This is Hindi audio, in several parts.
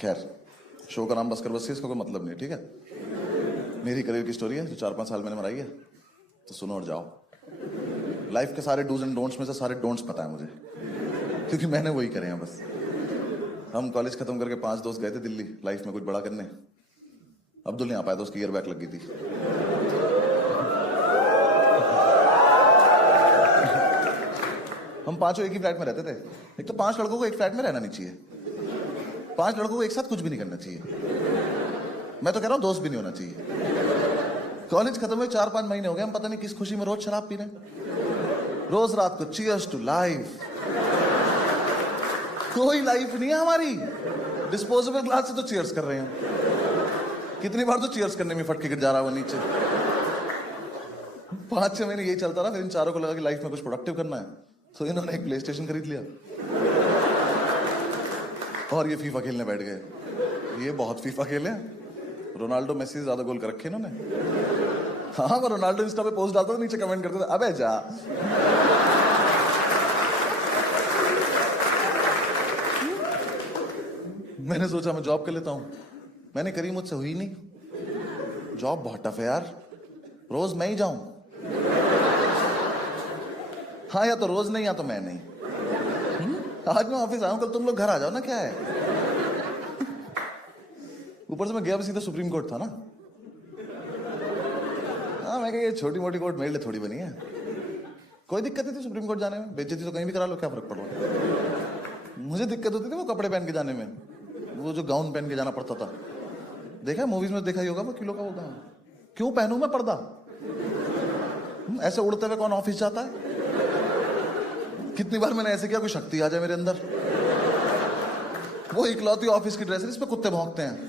खैर, शो का नाम बस कर बस से इसका कोई मतलब नहीं, ठीक है। मेरी करियर की स्टोरी है जो 4-5 साल मैंने बनाई है, तो सुनो और जाओ। लाइफ के सारे डूज एंड डोंट्स में से सारे डोंट्स पता है मुझे, क्योंकि मैंने वही करे हैं बस। हम कॉलेज खत्म करके 5 दोस्त गए थे दिल्ली लाइफ में कुछ बड़ा करने। अब्दुल नहीं आ पाया था, उसकी ईयर बैक लग गई थी। हम पांचों एक ही फ्लैट में रहते थे। एक तो 5 लड़कों को एक फ्लैट में रहना नहीं चाहिए, 5 लड़कों को एक साथ कुछ भी नहीं करना चाहिए। मैं तो कह रहा हूं दोस्त भी नहीं होना चाहिए। कॉलेज खत्म हुए 4-5 महीने हो गए, हम पता नहीं किस खुशी में रोज शराब पी रहे हैं। रोज रात को चीयर्स टू लाइफ। कोई लाइफ नहीं है हमारी, डिस्पोजेबल ग्लास से तो चीयर्स कर रहे हैं। कितनी बार तो चीयर्स करने में फटके गिर जा रहा है वो नीचे। 5-6 महीने यही चलता रहा, फिर इन चारों को लगा कि लाइफ में कुछ प्रोडक्टिव करना है, तो इन्होंने एक प्ले स्टेशन खरीद लिया और ये फीफा खेलने बैठ गए। ये बहुत फीफा खेले, रोनाल्डो मेसी से ज्यादा गोल कर रखे इन्होंने। हाँ, मैं रोनाल्डो इंस्टा पे पोस्ट डालता था, नीचे कमेंट करते थे अबे जा। मैंने सोचा मैं जॉब कर लेता हूं, मैंने करी, मुझसे हुई नहीं। जॉब बहुत टफ है यार, रोज मैं ही जाऊं। हाँ, या तो रोज नहीं या तो मैं नहीं। आज मैं ऑफिस आया हूं, कल तुम लोग घर आ जाओ ना, क्या है। ऊपर से मैं गया भी सीधा सुप्रीम कोर्ट था ना। हाँ, मैं कहा ये छोटी मोटी कोर्ट मेरे लिए थोड़ी बनी है। कोई दिक्कत नहीं थी सुप्रीम कोर्ट जाने में, बेइज्जती तो कहीं भी करा लो, क्या फर्क पड़ रहा है। मुझे दिक्कत होती थी वो कपड़े पहन के जाने में, वो जो गाउन पहन के जाना पड़ता था। देखा है मूवीज में, देखा ही होगा वो किलो का वो गाउन। क्यों पहनूं मैं पर्दा? ऐसे उड़ते हुए कौन ऑफिस जाता है? कितनी बार मैंने ऐसे किया कोई शक्ति आ जाए मेरे अंदर। वो इकलौती ऑफिस की ड्रेस है, इस पे कुत्ते भौंकते हैं।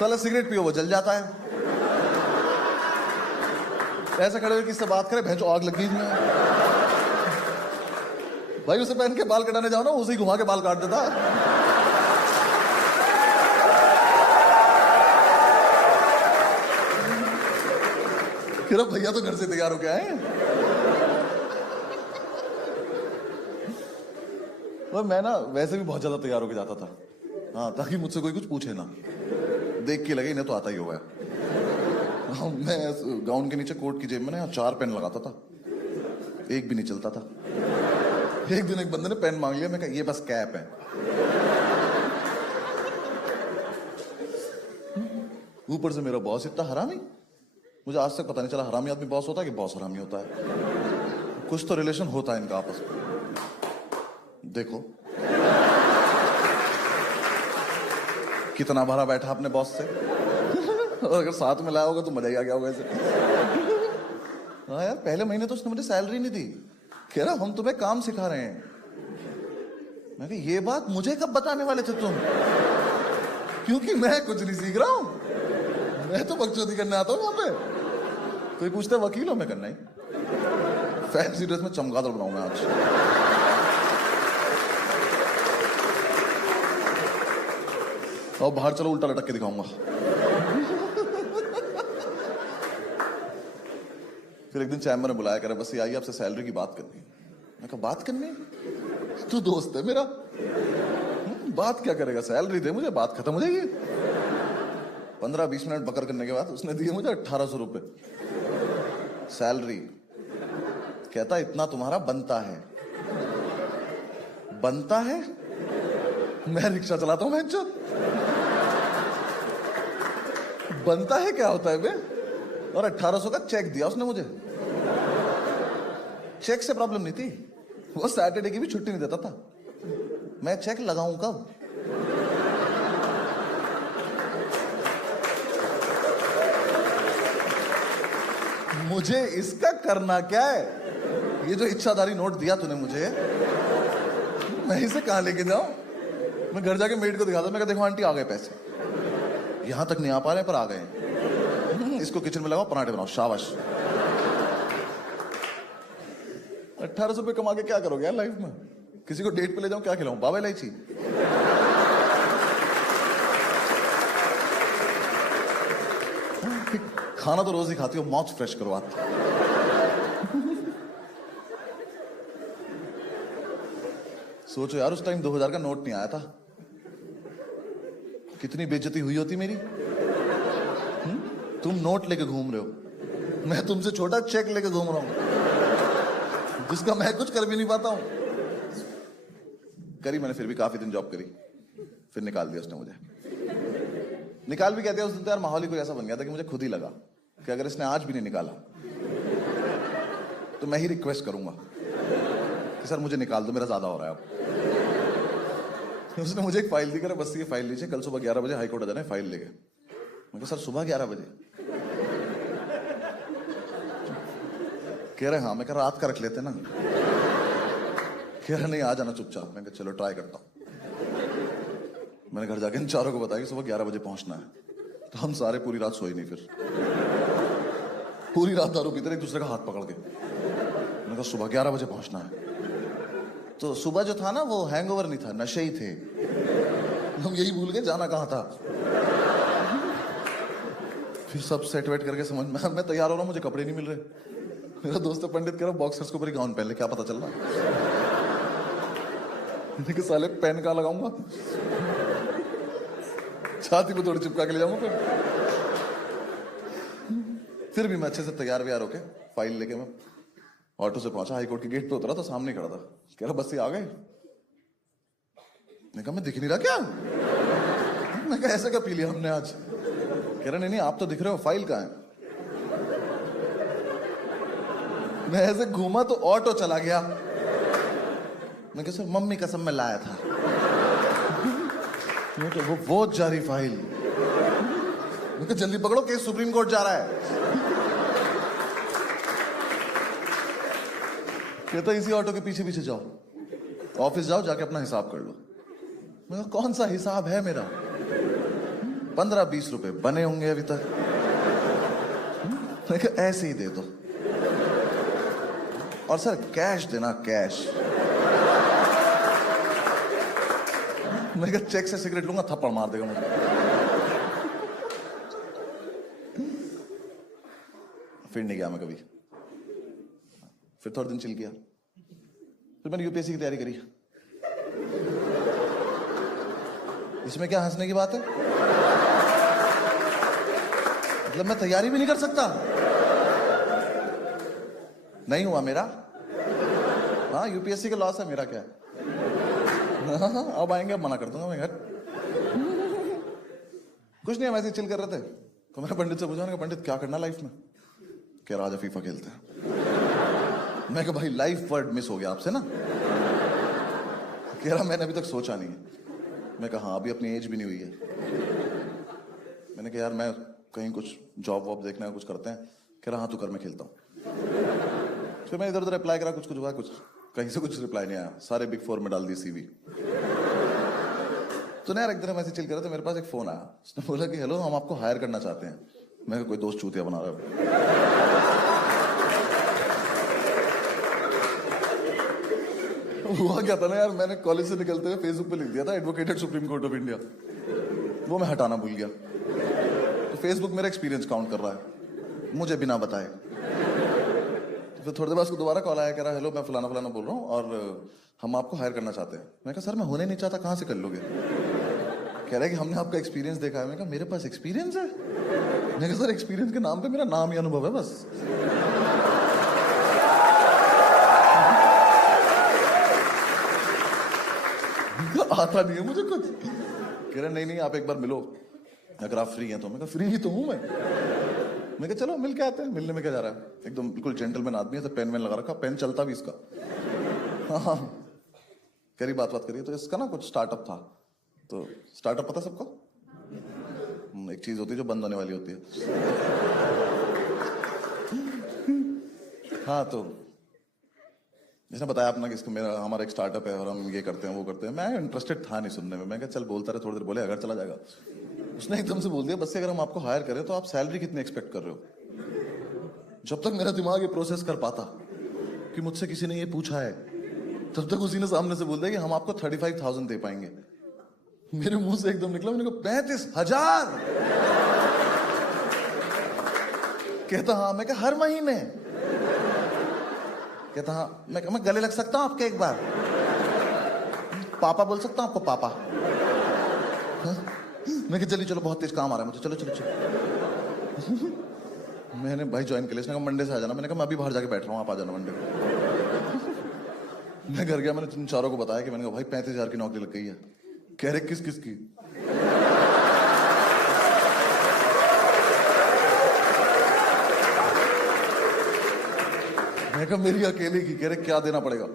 साला सिगरेट पियो वो जल जाता है। ऐसे खड़े हुए किससे बात करे, भैंचो आग लग गई इसमें। भाई उसे पहन के बाल कटाने जाओ ना, उसे ही घुमा के बाल काट देता। फिर भैया तो घर से तैयार होके आए। और मैं ना वैसे भी बहुत ज्यादा तैयार होके जाता था, हाँ, ताकि मुझसे कोई कुछ पूछे ना, देख के लगे इन्हें तो आता ही होगा। मैं गाउन के नीचे कोट की जेब में ना 4 पेन लगाता था, एक भी नहीं चलता था। एक दिन एक बंदे ने पेन मांग लिया, मैं कहा ये बस कैप है। ऊपर से मेरा बॉस इतना हरामी, मुझे आज तक पता नहीं चला हरामी आदमी बॉस होता है कि बॉस हरामी होता है। कुछ तो रिलेशन होता है इनका आपस में। देखो कितना भरा बैठा अपने बॉस से। और अगर साथ में लाया होगा तो मजा ही आ गया होगा ऐसे। हाँ यार, पहले महीने तो उसने मुझे सैलरी नहीं दी, कह रहा हम तुम्हें काम सिखा रहे हैं। मैं कहा ये बात मुझे कब बताने वाले थे तुम, क्योंकि मैं कुछ नहीं सीख रहा हूं, मैं तो बकचोदी करने आता हूं यहाँ पे। कोई पूछता है वकील हो, मैं करना ही फैंसी ड्रेस में चमगादड़ बनाऊंगा आज। और बाहर चलो उल्टा लटक के दिखाऊंगा। फिर एक दिन चैम्बर ने बुलाया, करे बस ये आइए आपसे सैलरी की बात करनी। मैं कहा बात करनी? तू दोस्त है मेरा, बात क्या करेगा, सैलरी दे मुझे, बात खत्म हो जाएगी। 15-20 मिनट बकर करने के बाद उसने दिए मुझे 1800 रुपए सैलरी। कहता इतना तुम्हारा बनता है। बनता है? मैं रिक्शा चलाता हूं भैंचोद। बनता है क्या होता है बे? और 1800 का चेक दिया उसने मुझे। चेक से प्रॉब्लम नहीं थी, वो सैटरडे की भी छुट्टी नहीं देता था। मैं चेक लगाऊं कब? मुझे इसका करना क्या है? ये जो इच्छाधारी नोट दिया तूने मुझे, मैं इसे कहां लेके जाऊं? मैं घर जाके मेड को दिखाता, मैं कहा देखो आंटी आ गए पैसे, यहां तक नहीं आ पा रहे पर आ गए। इसको किचन में लगाओ, पराठे बनाओ, शाबाश। 1800 रुपए कमा के क्या करोगे यार लाइफ में? किसी को डेट पे ले जाऊं, क्या खिलाऊं, बाबा इलायची? खाना तो रोज ही खाती हो, माउथ फ्रेश करो आप। सोचो यार, उस टाइम 2000 का नोट नहीं आया था, कितनी बेइज्जती हुई होती मेरी। तुम नोट लेके घूम रहे हो, मैं तुमसे छोटा चेक लेके घूम रहा हूं, जिसका मैं कुछ कर भी नहीं पाता हूं। करी मैंने फिर भी काफी दिन जॉब करी, फिर निकाल दिया उसने मुझे। निकाल भी कहते हैं उस दिन तो यार माहौल ही कोई ऐसा बन गया था कि मुझे खुद ही लगा कि अगर इसने आज भी नहीं निकाला तो मैं ही रिक्वेस्ट करूंगा कि सर मुझे निकाल दो, मेरा ज्यादा हो रहा है अब। उसने मुझे एक फाइल दी, कर बस ये फाइल लीजिए, कल सुबह 11 बजे हाईकोर्ट आ जाना है फाइल लेके। मैं कहा सर सुबह 11 बजे? कह रहे हाँ। मैं कह रात का रख लेते ना। कह रहे नहीं, आ जाना चुपचाप। मैं कहा चलो ट्राई करता हूँ। मैंने घर जाके इन चारों को बताया कि सुबह 11 बजे पहुंचना है। तो हम सारे पूरी रात सोए नहीं, फिर पूरी रात दारू पीते एक दूसरे का हाथ पकड़ के। मैंने कहा सुबह 11 बजे पहुंचना है। तो सुबह जो था ना वो हैंगओवर नहीं था, नशे ही थे। हम यही भूल गए जाना कहाँ था। फिर सब सेट वेट करके समझ में, मैं तैयार हो रहा हूँ, मुझे कपड़े नहीं मिल रहे। मेरा दोस्त पंडित कह रहा बॉक्सर्स के ऊपर गाउन पहन ले, क्या पता चल रहा। साले पेन कहाँ लगाऊंगा, छाती पे थोड़ी चिपका के ले जाऊंगा। फिर भी मैं अच्छे से तैयार व्यार होके फाइल लेके मैं ऑटो से पहुंचा, हाईकोर्ट के गेट पे उतरा तो सामने खड़ा था। कह रहा बस ये आ गए? मैं कहा मैं दिख नहीं रहा क्या? मैं कहा ऐसा क्या पी लिया हमने आज? कह रहा नहीं आप तो दिख रहे हो, फाइल कहाँ है? मैं ऐसे घूमा तो ऑटो चला गया। मैं कहा सर मम्मी कसम में लाया था। तो वो जारी फाइल। मैं कहा जल्दी पकड़ो, केस सुप्रीम कोर्ट जा रहा है। कहता इसी ऑटो के पीछे पीछे जाओ, ऑफिस जाओ, जाके अपना हिसाब कर लो। मैं कहा कौन सा हिसाब है मेरा? 15-20 रुपए बने होंगे अभी तक। मैं कहा ऐसे ही दे दो, और सर कैश देना, कैश। मैं कहा चेक से सिगरेट लूंगा, थप्पड़ मार देगा मुझे। फिर नहीं गया मैं कभी। फिर थोड़े दिन चिल किया, फिर मैंने यूपीएससी की तैयारी करी। इसमें क्या हंसने की बात है? मतलब मैं तैयारी भी नहीं कर सकता? नहीं हुआ मेरा। हाँ यूपीएससी का लॉस है, मेरा क्या है? अब आएंगे, अब मना कर दूंगा मैं घर। कुछ नहीं, हम ऐसे चिल कर रहे थे तो मैंने पंडित से पूछा, पंडित क्या करना लाइफ में? कह रहा आजा फीफा खेलते हैं। मैं कहा भाई लाइफ वर्ड मिस हो गया आपसे ना। कह रहा मैंने अभी तक सोचा नहीं है। मैं कहा हाँ अभी अपनी एज भी नहीं हुई है। मैंने कहा यार मैं कहीं कुछ जॉब वॉब देखना है, कुछ करते हैं। कह रहा हाँ तू कर, मैं खेलता हूँ। फिर मैं इधर उधर अप्लाई करा, कुछ हुआ, कुछ कहीं से कुछ रिप्लाई नहीं आया। सारे बिग 4 में डाल दी सीवी। तो ना यार एक दिन हम ऐसे चिल कर रहे थे, मेरे पास एक फोन आया। उसने बोला कि हेलो हम आपको हायर करना चाहते हैं। मैं कोई दोस्त चूतिया बना रहा हूँ। हुआ क्या था ना यार, मैंने कॉलेज से निकलते हुए फेसबुक पे लिख दिया था advocated supreme court of India. वो मैं हटाना भूल गया। तो फेसबुक मेरा एक्सपीरियंस काउंट कर रहा है मुझे बिना बताए। तो फिर थोड़ी देर बाद उसको दोबारा कॉल आया, कह रहा हेलो मैं फलाना फलाना बोल रहा हूँ और हम आपको हायर करना चाहते हैं। मैं कहा सर मैं होने नहीं चाहता, कहाँ से कर लोगे? कह रहा है कि हमने आपका एक्सपीरियंस देखा है। मैं कहा मेरे पास एक्सपीरियंस है? मैं कहा सर एक्सपीरियंस के नाम पे मेरा नाम ही अनुभव है बस। आता नहीं है मुझे कुछ। कह रहे नहीं आप एक बार मिलो अगर आप फ्री हैं तो। मैं कहा फ्री ही तो हूं मैं कहा चलो मिल के आते हैं। मिलने में क्या जा रहा है, एकदम बिल्कुल जेंटलमैन आदमी है, तो पेन वेन लगा रखा, पेन चलता भी इसका। हाँ करी बात करिए। तो इसका ना कुछ स्टार्टअप था। तो स्टार्टअप पता सबको? एक चीज होती है जो बंद होने वाली होती है। हाँ तो जिसने बताया अपना कि इसको मेरा हमारा एक स्टार्टअप है और हम ये करते हैं वो करते हैं। मैं इंटरेस्टेड था नहीं सुनने में। मैं कहा चल बोलता रहे, थोड़ी देर बोले अगर चला जाएगा। उसने एकदम से बोल दिया बस से अगर हम आपको हायर करें तो आप सैलरी कितनी एक्सपेक्ट कर रहे हो? जब तक मेरा दिमाग ये प्रोसेस कर पाता कि मुझसे किसी ने ये पूछा है, तब तक उसी ने सामने से बोल दिया कि हम आपको 35,000 दे पाएंगे। मेरे मुंह से एकदम निकला, मैंने कहा 35,000? कहता हाँ। मैं कहा हर महीने? कहता हाँ। मैं गले लग सकता हूं आपके एक बार? पापा बोल सकता हूँ आपको? पापा। हाँ? मैं कहा चलिए चलो, बहुत तेज काम आ रहा है मुझे, चलो चलो चलो। मैंने भाई ज्वाइन किया, इसने कहा मंडे से आ जाना। मैंने कहा मैं अभी बाहर जाके बैठ रहा हूँ, आप आ जाना मंडे को। मैं घर गया, मैंने तुम चारों को बताया कि मैंने कहा भाई 35,000 की नौकरी लग गई है। कह रहे किस किस की? मैं कहा मेरी अकेले की। कह रहे क्या देना पड़ेगा?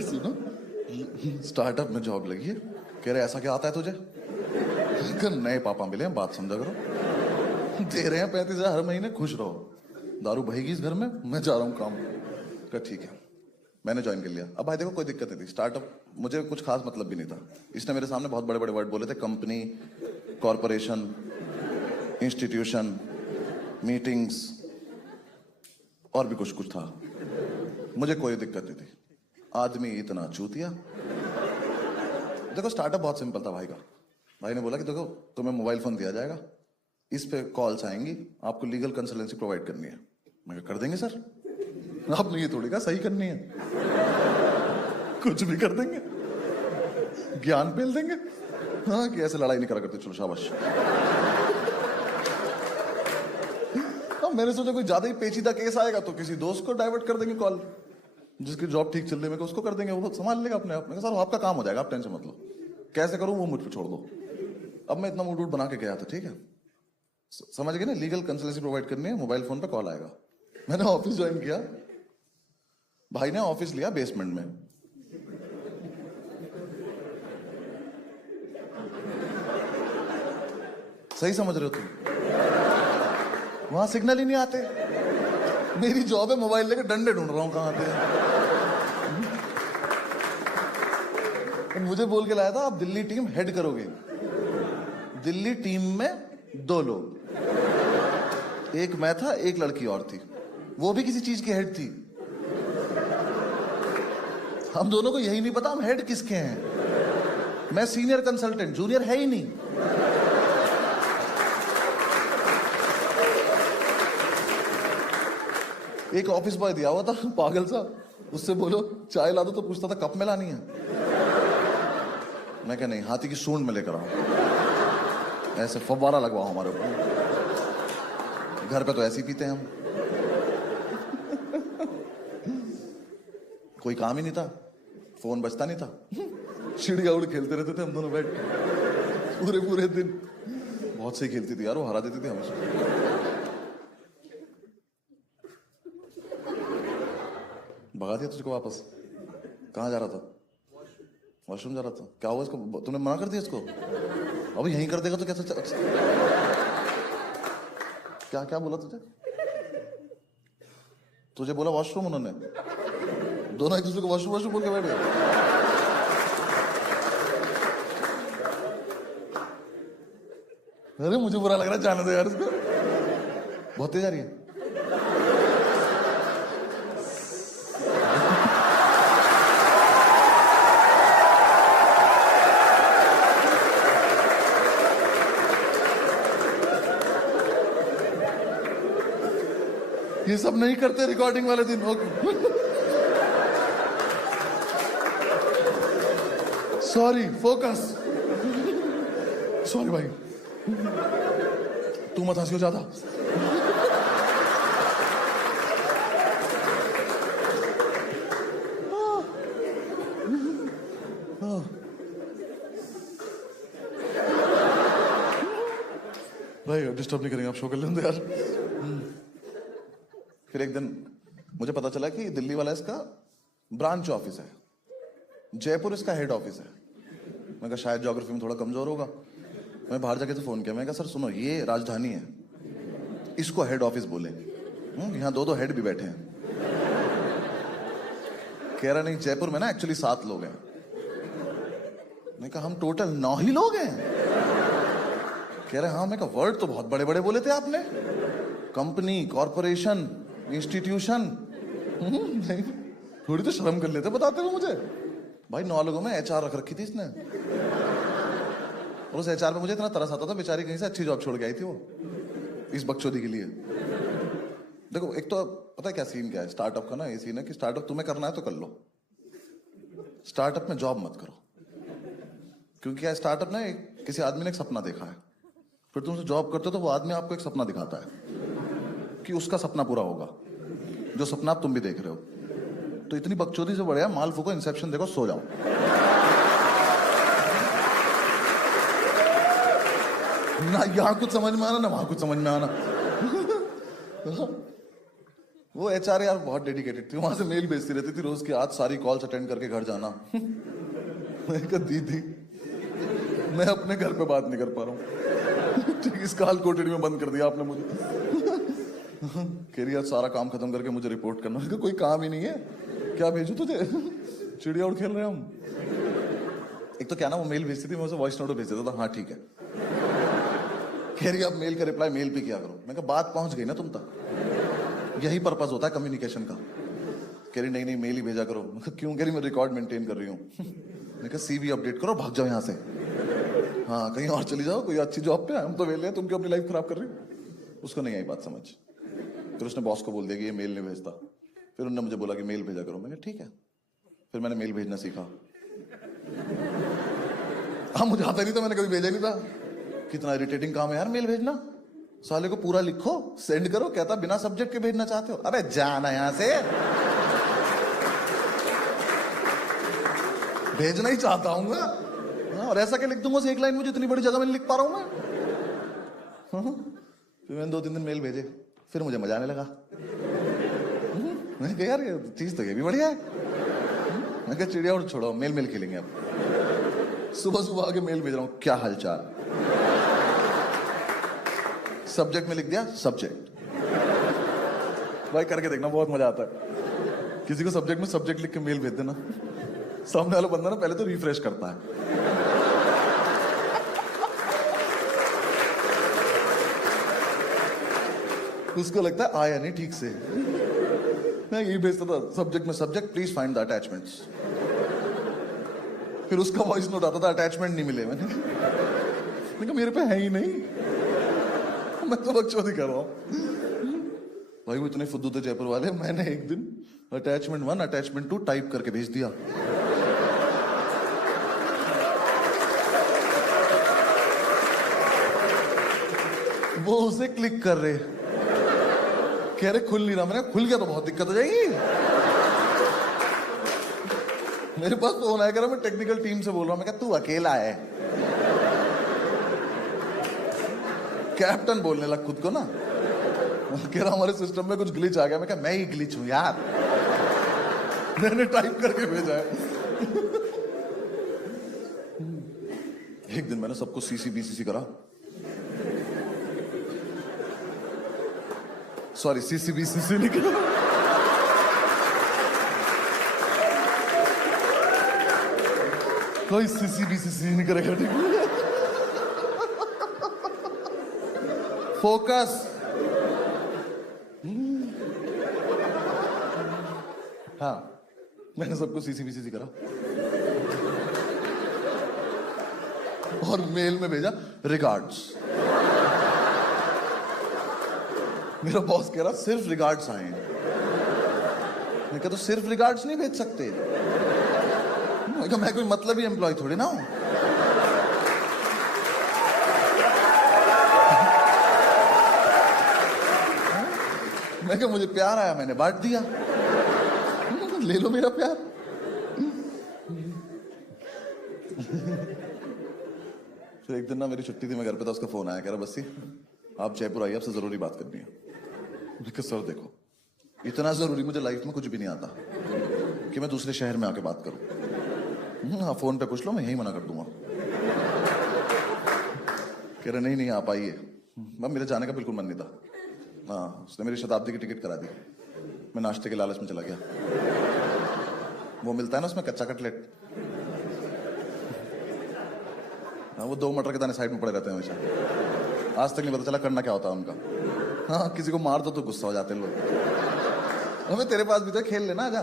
सुनो, स्टार्टअप में जॉब लगी है। कह रहे ऐसा क्या आता है तुझे? नए पापा मिले हैं, बात समझा करो। दे रहे हैं 35,000 हर महीने, खुश रहो। दारू बहेगी इस घर में, मैं जा रहा हूँ काम। कहा ठीक है, मैंने ज्वाइन कर लिया। अब भाई देखो कोई दिक्कत नहीं थी, स्टार्टअप मुझे कुछ खास मतलब भी नहीं था। इसने मेरे सामने बहुत बड़े बड़े वर्ड बोले थे, कंपनी, कॉरपोरेशन, इंस्टीट्यूशन, मीटिंग्स और भी कुछ कुछ था। मुझे कोई दिक्कत नहीं थी। आदमी इतना चूतिया। देखो स्टार्टअप बहुत सिंपल था भाई का। भाई ने बोला कि देखो तुम्हें मोबाइल फोन दिया जाएगा, इस पे कॉल्स आएंगी, आपको लीगल कंसल्टेंसी प्रोवाइड करनी है। मैं कर देंगे सर। आपने ये थोड़ी कहा सही करनी है, कुछ भी कर देंगे, ज्ञान पेल देंगे। हाँ कि ऐसे लड़ाई नहीं करा करते, चलो शाबाश। अब मैंने सोचा कोई ज्यादा ही पेचीदा केस आएगा तो किसी दोस्त को डाइवर्ट कर देंगे कॉल, जिसकी जॉब ठीक चल रही है मैं उसको कर देंगे, वो संभाल लेगा अपने आप। में सर आपका काम हो जाएगा, आप टेंशन मत लो, कैसे करूं वो मुझ पे छोड़ दो। अब मैं इतना मूड बना के गया था, ठीक है, समझ गए ना, लीगल कंसल्टेंसी प्रोवाइड करनी है, मोबाइल फोन पे कॉल आएगा। मैंने ऑफिस ज्वाइन किया, भाई ने ऑफिस लिया बेसमेंट में। सही समझ रहे हो तुम? वहां सिग्नल ही नहीं आते। मेरी जॉब है मोबाइल लेके डंडे ढूंढ रहा हूं कहां पे। मुझे बोल के लाया था आप दिल्ली टीम हेड करोगे। दिल्ली टीम में 2 लोग, एक मैं था, एक लड़की और थी, वो भी किसी चीज की हेड थी। हम दोनों को यही नहीं पता हम हेड किसके हैं। मैं सीनियर कंसल्टेंट, जूनियर है ही नहीं। एक ऑफिस बॉय दिया हुआ था पागल सा, उससे बोलो चाय ला दो तो पूछता था कप में लानी है। मैं कहा नहीं, हाथी की सूंड में लेकर आओ, ऐसे फव्वारा लगवाओ हमारे ऊपर। घर पे तो ऐसे ही पीते हैं हम। कोई काम ही नहीं था, फोन बजता नहीं था, चिड़िया उड़ खेलते रहते थे हम दोनों बैठ के पूरे पूरे दिन। बहुत सही खेलती थी यार वो, हरा देती थी हमेशा। भगा दिया तुझको वापस। कहाँ जा रहा था? वॉशरूम जा रहा था। क्या हुआ इसको? तुमने मना कर दिया इसको? अब यहीं कर देगा तो कैसे क्या क्या बोला तुझे? तुझे बोला वॉशरूम उन्होंने? दोनों एक दूसरे को वॉशरूम वॉशरूम बोल के बैठ गए। अरे मुझे बुरा लग रहा है, जाने दो यार इसको, बहुत तेज आ रही है। ये सब नहीं करते रिकॉर्डिंग वाले दिन। Sorry, focus. सॉरी भाई, तू मत हंसियो ज्यादा। भाई डिस्टर्ब नहीं करेंगे, आप शो कर लेंगे यार। फिर एक दिन मुझे पता चला कि दिल्ली वाला इसका ब्रांच ऑफिस है, जयपुर इसका हेड ऑफिस है। मैं कहा शायद ज्योग्राफी में थोड़ा कमजोर होगा। मैं बाहर जाके तो फोन किया, मैं कहा सर सुनो, ये राजधानी है, इसको हेड ऑफिस बोले। यहाँ 2 हेड भी बैठे हैं। कह रहा नहीं, जयपुर में ना एक्चुअली 7 लोग हैं। मैं कहा हम टोटल 9 ही लोग हैं। कह रहे हाँ। मैं कहा वर्ड तो बहुत बड़े बड़े बोले थे आपने, कंपनी, कॉरपोरेशन, इंस्टीट्यूशन। नहीं, थोड़ी तो शर्म कर लेते बताते हुए मुझे। भाई 9 लोगों में HR रख रखी थी इसने। और उस HR पे मुझे इतना तरस आता था, बेचारी कहीं से अच्छी जॉब छोड़ के आई थी वो, इस बकचोदी के लिए। देखो एक तो पता है क्या सीन क्या है स्टार्टअप का ना, ये सीन है कि स्टार्टअप तुम्हें करना है तो कर लो, स्टार्टअप में जॉब मत करो। क्योंकि क्या स्टार्टअप ना किसी आदमी ने एक सपना देखा है, फिर तुम जॉब करते हो तो वो आदमी आपको एक सपना दिखाता है कि उसका सपना पूरा होगा, जो सपना आप तुम भी देख रहे हो। तो इतनी बकचोदी से बढ़िया माल फूको, इंसेप्शन देखो, सो जाओ। ना यहाँ कुछ समझ में आना ना वहां कुछ समझ में आना। वो एचआर यार बहुत डेडिकेटेड थी, वहां से मेल भेजती रहती थी रोज की, आज सारी कॉल्स अटेंड करके घर जाना। मैं कहा दीदी मैं अपने घर पे बात नहीं कर पा रहा हूँ। ठीक, इस काल कोठड़ी में बंद कर दिया आपने मुझे। कह रही यार सारा काम खत्म करके मुझे रिपोर्ट करना। मैंने कहा कोई काम ही नहीं है, क्या भेजू तुझे? चिड़िया उड़ खेल रहे हम। एक तो क्या ना वो मेल भेजती थी, मैं उसे वॉइस नोट भेज देता था, हाँ ठीक है। कह रही आप मेल का रिप्लाई मेल पे किया करो। मैं कहा बात पहुंच गई ना तुम तक, यही पर्पस होता है कम्युनिकेशन का। कह रही नहीं नहीं मेल ही भेजा करो। मैं कहा क्यों? कह रही मैं रिकॉर्ड मेंटेन कर रही हूँ। मैंने कहा सीवी अपडेट करो, भाग जाओ यहाँ से, हाँ कहीं और चली जाओ, कोई अच्छी जॉब पे, हम तो वेले हैं, तुम क्यों अपनी लाइफ खराब कर रही हो? उसको नहीं आई बात समझ। फिर उसने बॉस को बोल दिया कि ये मेल नहीं भेजता। फिर उन्होंने मुझे बोला कि मेल भेजा करो। मैंने ठीक है, फिर मैंने मेल भेजना सीखा। हाँ मुझे आता नहीं था, मैंने कभी भेजा नहीं था। कितना इरिटेटिंग काम है यार मेल भेजना। साले को पूरा लिखो सेंड करो, कहता बिना सब्जेक्ट के भेजना चाहते हो, अबे जाना यहां से। भेजना ही चाहता हूँ मैं, और ऐसा क्या लिख दूंगा एक लाइन में, जितनी बड़ी जगह में लिख पा रहा हूं मैं। फिर मैंने 2-3 दिन मेल भेजे, फिर मुझे मजा आने लगा। मैंने कहा यार ये चीज तो ये भी बढ़िया है। मैं कहा चिड़िया और छोड़ो, मेल मेल खेलेंगे अब। सुबह सुबह आके मेल भेज रहा हूँ, क्या हालचाल। सब्जेक्ट में लिख दिया सब्जेक्ट। भाई करके देखना, बहुत मजा आता है। किसी को सब्जेक्ट में सब्जेक्ट लिख के मेल भेज देना, सामने वाला बंदा ना पहले तो रिफ्रेश करता है। उसको लगता है आया नहीं ठीक से। मैं यही भेजता था सब्जेक्ट में subject please find the attachments. फिर उसका वॉइस नोट आता था अटैचमेंट नहीं मिले। मैंने कहा मेरे पे है ही नहीं, मैं तो बकचोदी कर रहा हूं। भाई वो इतने फुद्दू थे जयपुर वाले, मैंने एक दिन अटैचमेंट 1 अटैचमेंट 2 टाइप करके भेज दिया। वो उसे क्लिक कर रहे, कह रहे खुल नहीं रहा। मैंने खुल गया तो बहुत दिक्कत हो जाएगी। मेरे पास फोन आया, मैं टेक्निकल टीम से बोल रहा हूं। मैं कहा तू अकेला है? कैप्टन बोलने लग खुद को ना। कह रहा हमारे सिस्टम में कुछ ग्लिच आ गया। मैं कहा मैं ही ग्लिच हूं यार, मैंने टाइप करके भेजा है। एक दिन मैंने सबको सीसीबीसीसी करा, सॉरी सीसीबीसीसी नहीं करा। कोई सीसीबीसीसी नहीं करेगा, ठीक है? फोकस। हाँ मैंने सबको सीसीबीसीसी करा और मेल में भेजा रिगार्ड्स। मेरा बॉस कह रहा सिर्फ रिगार्ड्स आए हैं। मैं कहा तो सिर्फ रिगार्ड्स नहीं भेज सकते। मैं कहा मैं कोई मतलबी एम्प्लॉय थोड़ी ना हूं। मैं कहा मुझे प्यार आया, मैंने बांट दिया, ले लो मेरा प्यार। फिर एक दिन ना मेरी छुट्टी थी, मैं घर पे था, उसका फोन आया, कह रहा बस्सी आप जयपुर आइए, आपसे जरूरी बात करनी है। मैं कहा सर देखो इतना जरूरी मुझे लाइफ में कुछ भी नहीं आता कि मैं दूसरे शहर में आके बात करूं। हाँ फोन पे पूछ लो, मैं यही मना कर दूंगा। कह रहे नहीं नहीं आप आइए। मैं मेरे जाने का बिल्कुल मन नहीं था। हाँ उसने मेरी शताब्दी की टिकट करा दी। मैं नाश्ते के लालच में चला गया। वो मिलता है ना उसमें कच्चा कटलेट, हाँ वो 2 मटर के दाने साइड में पड़े रहते हैं हमेशा। आज तक नहीं पता चला करना क्या होता है उनका। हाँ किसी को मार दो तो गुस्सा हो जाते हैं लोग। हमें तेरे पास भी तो खेल लेना, आजा।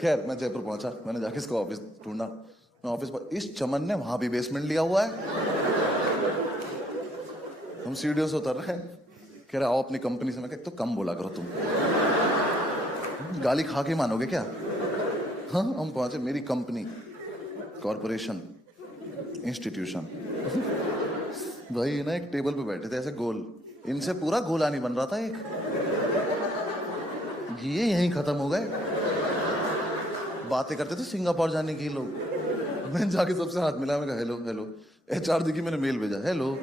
खैर मैं जयपुर पहुंचा, मैंने जाके इसका ऑफिस ढूंढा। मैं ऑफिस पर, इस चमन ने वहां भी बेसमेंट लिया हुआ है। हम सीढ़ियों से उतर रहे हैं, कह रहे आओ अपनी कंपनी से। मैं कहा तो कम बोला करो तुम, गाली खा के मानोगे क्या? हाँ, हम पहुंचे मेरी कंपनी, कॉरपोरेशन, इंस्टीट्यूशन। भाई ना एक टेबल पे बैठे थे ऐसे गोल, इनसे पूरा गोला नहीं बन रहा था एक, ये यहीं खत्म हो गए। बातें करते थे सिंगापुर जाने की लोग। मैं जाके सबसे हाथ मिला, मैं कहा हेलो हेलो। HR देखी, मैंने मेल भेजा, हेलो।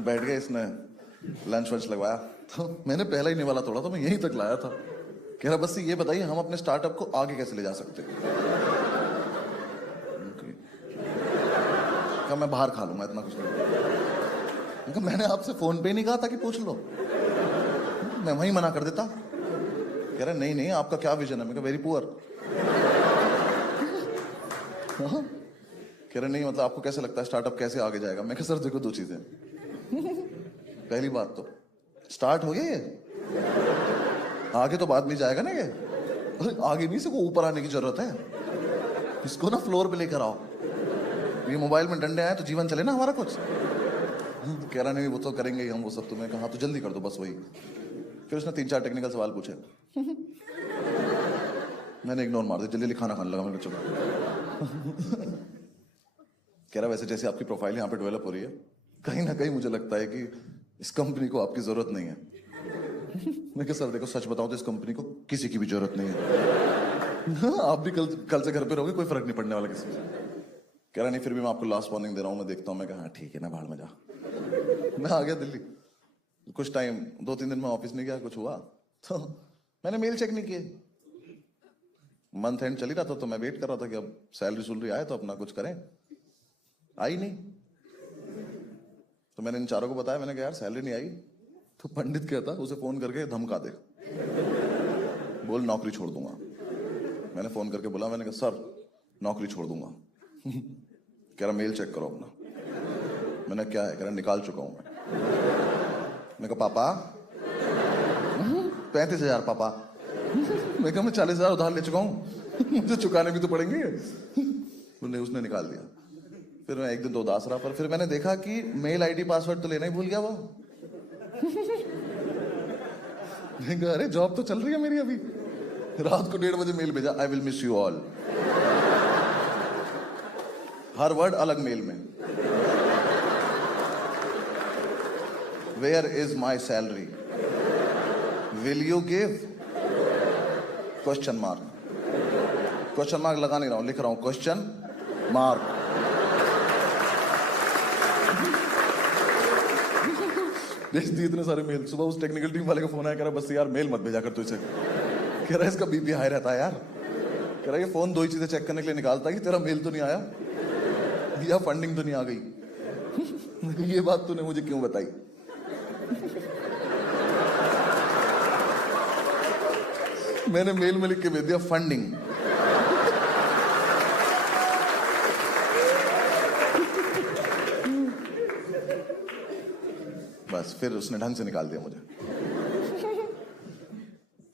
बैठ गए, इसने लंच वंच लगवाया, तो मैंने पहला ही निवाला तोड़ा, तो मैं यहीं तक लाया था। कह रहा बस ये बताइए हम अपने स्टार्टअप को आगे कैसे ले जा सकते हैं। कहा मैं बाहर खा लूंगा, इतना कुछ नहीं। कहा मैंने आपसे फोन पे नहीं कहा था कि पूछ लो, मैं वहीं मना कर देता। कह रहा नहीं नहीं आपका क्या विजन है? मैं कहा वेरी पुअर। कह रहे नहीं मतलब आपको कैसे लगता है स्टार्टअप कैसे आगे जाएगा? मैं कहा सर देखो दो चीजें, पहली बात तो स्टार्ट हो गया ये, आगे तो बाद में जाएगा ना ये। आगे नहीं, इसको ऊपर आने की जरूरत है, इसको ना फ्लोर पे लेकर आओ। ये मोबाइल में डंडे आए तो जीवन चले ना हमारा कुछ। कह रहा नहीं वो तो करेंगे ही हम वो सब। तुम्हें कहा तो जल्दी कर दो बस वही। फिर उसने 3-4 टेक्निकल सवाल पूछे, मैंने इग्नोर मार दिया, जल्दी खाना खाने लगा। मैंने चुका। कह रहा वैसे जैसे आपकी प्रोफाइल यहाँ पे डेवलप हो रही है, कहीं ना कहीं मुझे लगता है कि इस कंपनी को आपकी जरूरत नहीं है। मैं कहा सर देखो सच बताऊं तो इस कंपनी को किसी की भी जरूरत नहीं है। आप भी कल से घर पे रहोगे, कोई फर्क नहीं पड़ने वाला किसी से। कह रहा नहीं फिर भी मैं आपको लास्ट वार्निंग दे रहा हूं, मैं देखता हूं। मैं कहा ठीक है ना, बाहर में जा। मैं आ गया दिल्ली। कुछ टाइम 2-3 दिन में ऑफिस नहीं गया, कुछ हुआ तो मैंने मेल चेक नहीं किए। मंथ एंड चल ही रहा था, तो मैं वेट कर रहा था कि अब सैलरी आए तो अपना कुछ करें। आई नहीं, तो मैंने इन चारों को बताया। मैंने कहा यार सैलरी नहीं आई। तो पंडित कहता उसे फोन करके धमका दे, बोल नौकरी छोड़ दूंगा। मैंने फोन करके बोला, मैंने कहा सर नौकरी छोड़ दूंगा। कह रहा मेल चेक करो अपना। मैंने क्या है? कह रहा निकाल चुका हूं मैं कहा पापा 35,000 पापा। मैं कहा मैं 40,000 उधार ले चुका हूं, मुझे चुकाने भी तो पड़ेंगे। बोले उसने निकाल दिया। फिर मैं एक दिन तो उदास रहा, पर फिर मैंने देखा कि मेल आईडी पासवर्ड तो लेना ही भूल गया वो। अरे जॉब तो चल रही है मेरी अभी। रात को 1:30 बजे मेल भेजा, I will miss you all. हर वर्ड अलग मेल में। Where is my salary? Will you give? Question mark. Question mark लगा नहीं रहा हूं, लिख रहा हूं क्वेश्चन मार्क। भेज दिए इतने सारे मेल। सुबह उस टेक्निकल टीम वाले का फोन आया, कह रहा बस यार मेल मत भेजा कर तू इसे। कह रहा इसका बीपी हाई रहता है यार। कह रहा ये फोन 2 ही चीजें चेक करने के लिए निकालता है कि तेरा मेल तो नहीं आया या फंडिंग तो नहीं आ गई। ये बात तूने मुझे क्यों बताई? मैंने मेल में लिख के भेज दिया फंडिंग। बस फिर उसने ढंग से निकाल दिया मुझे।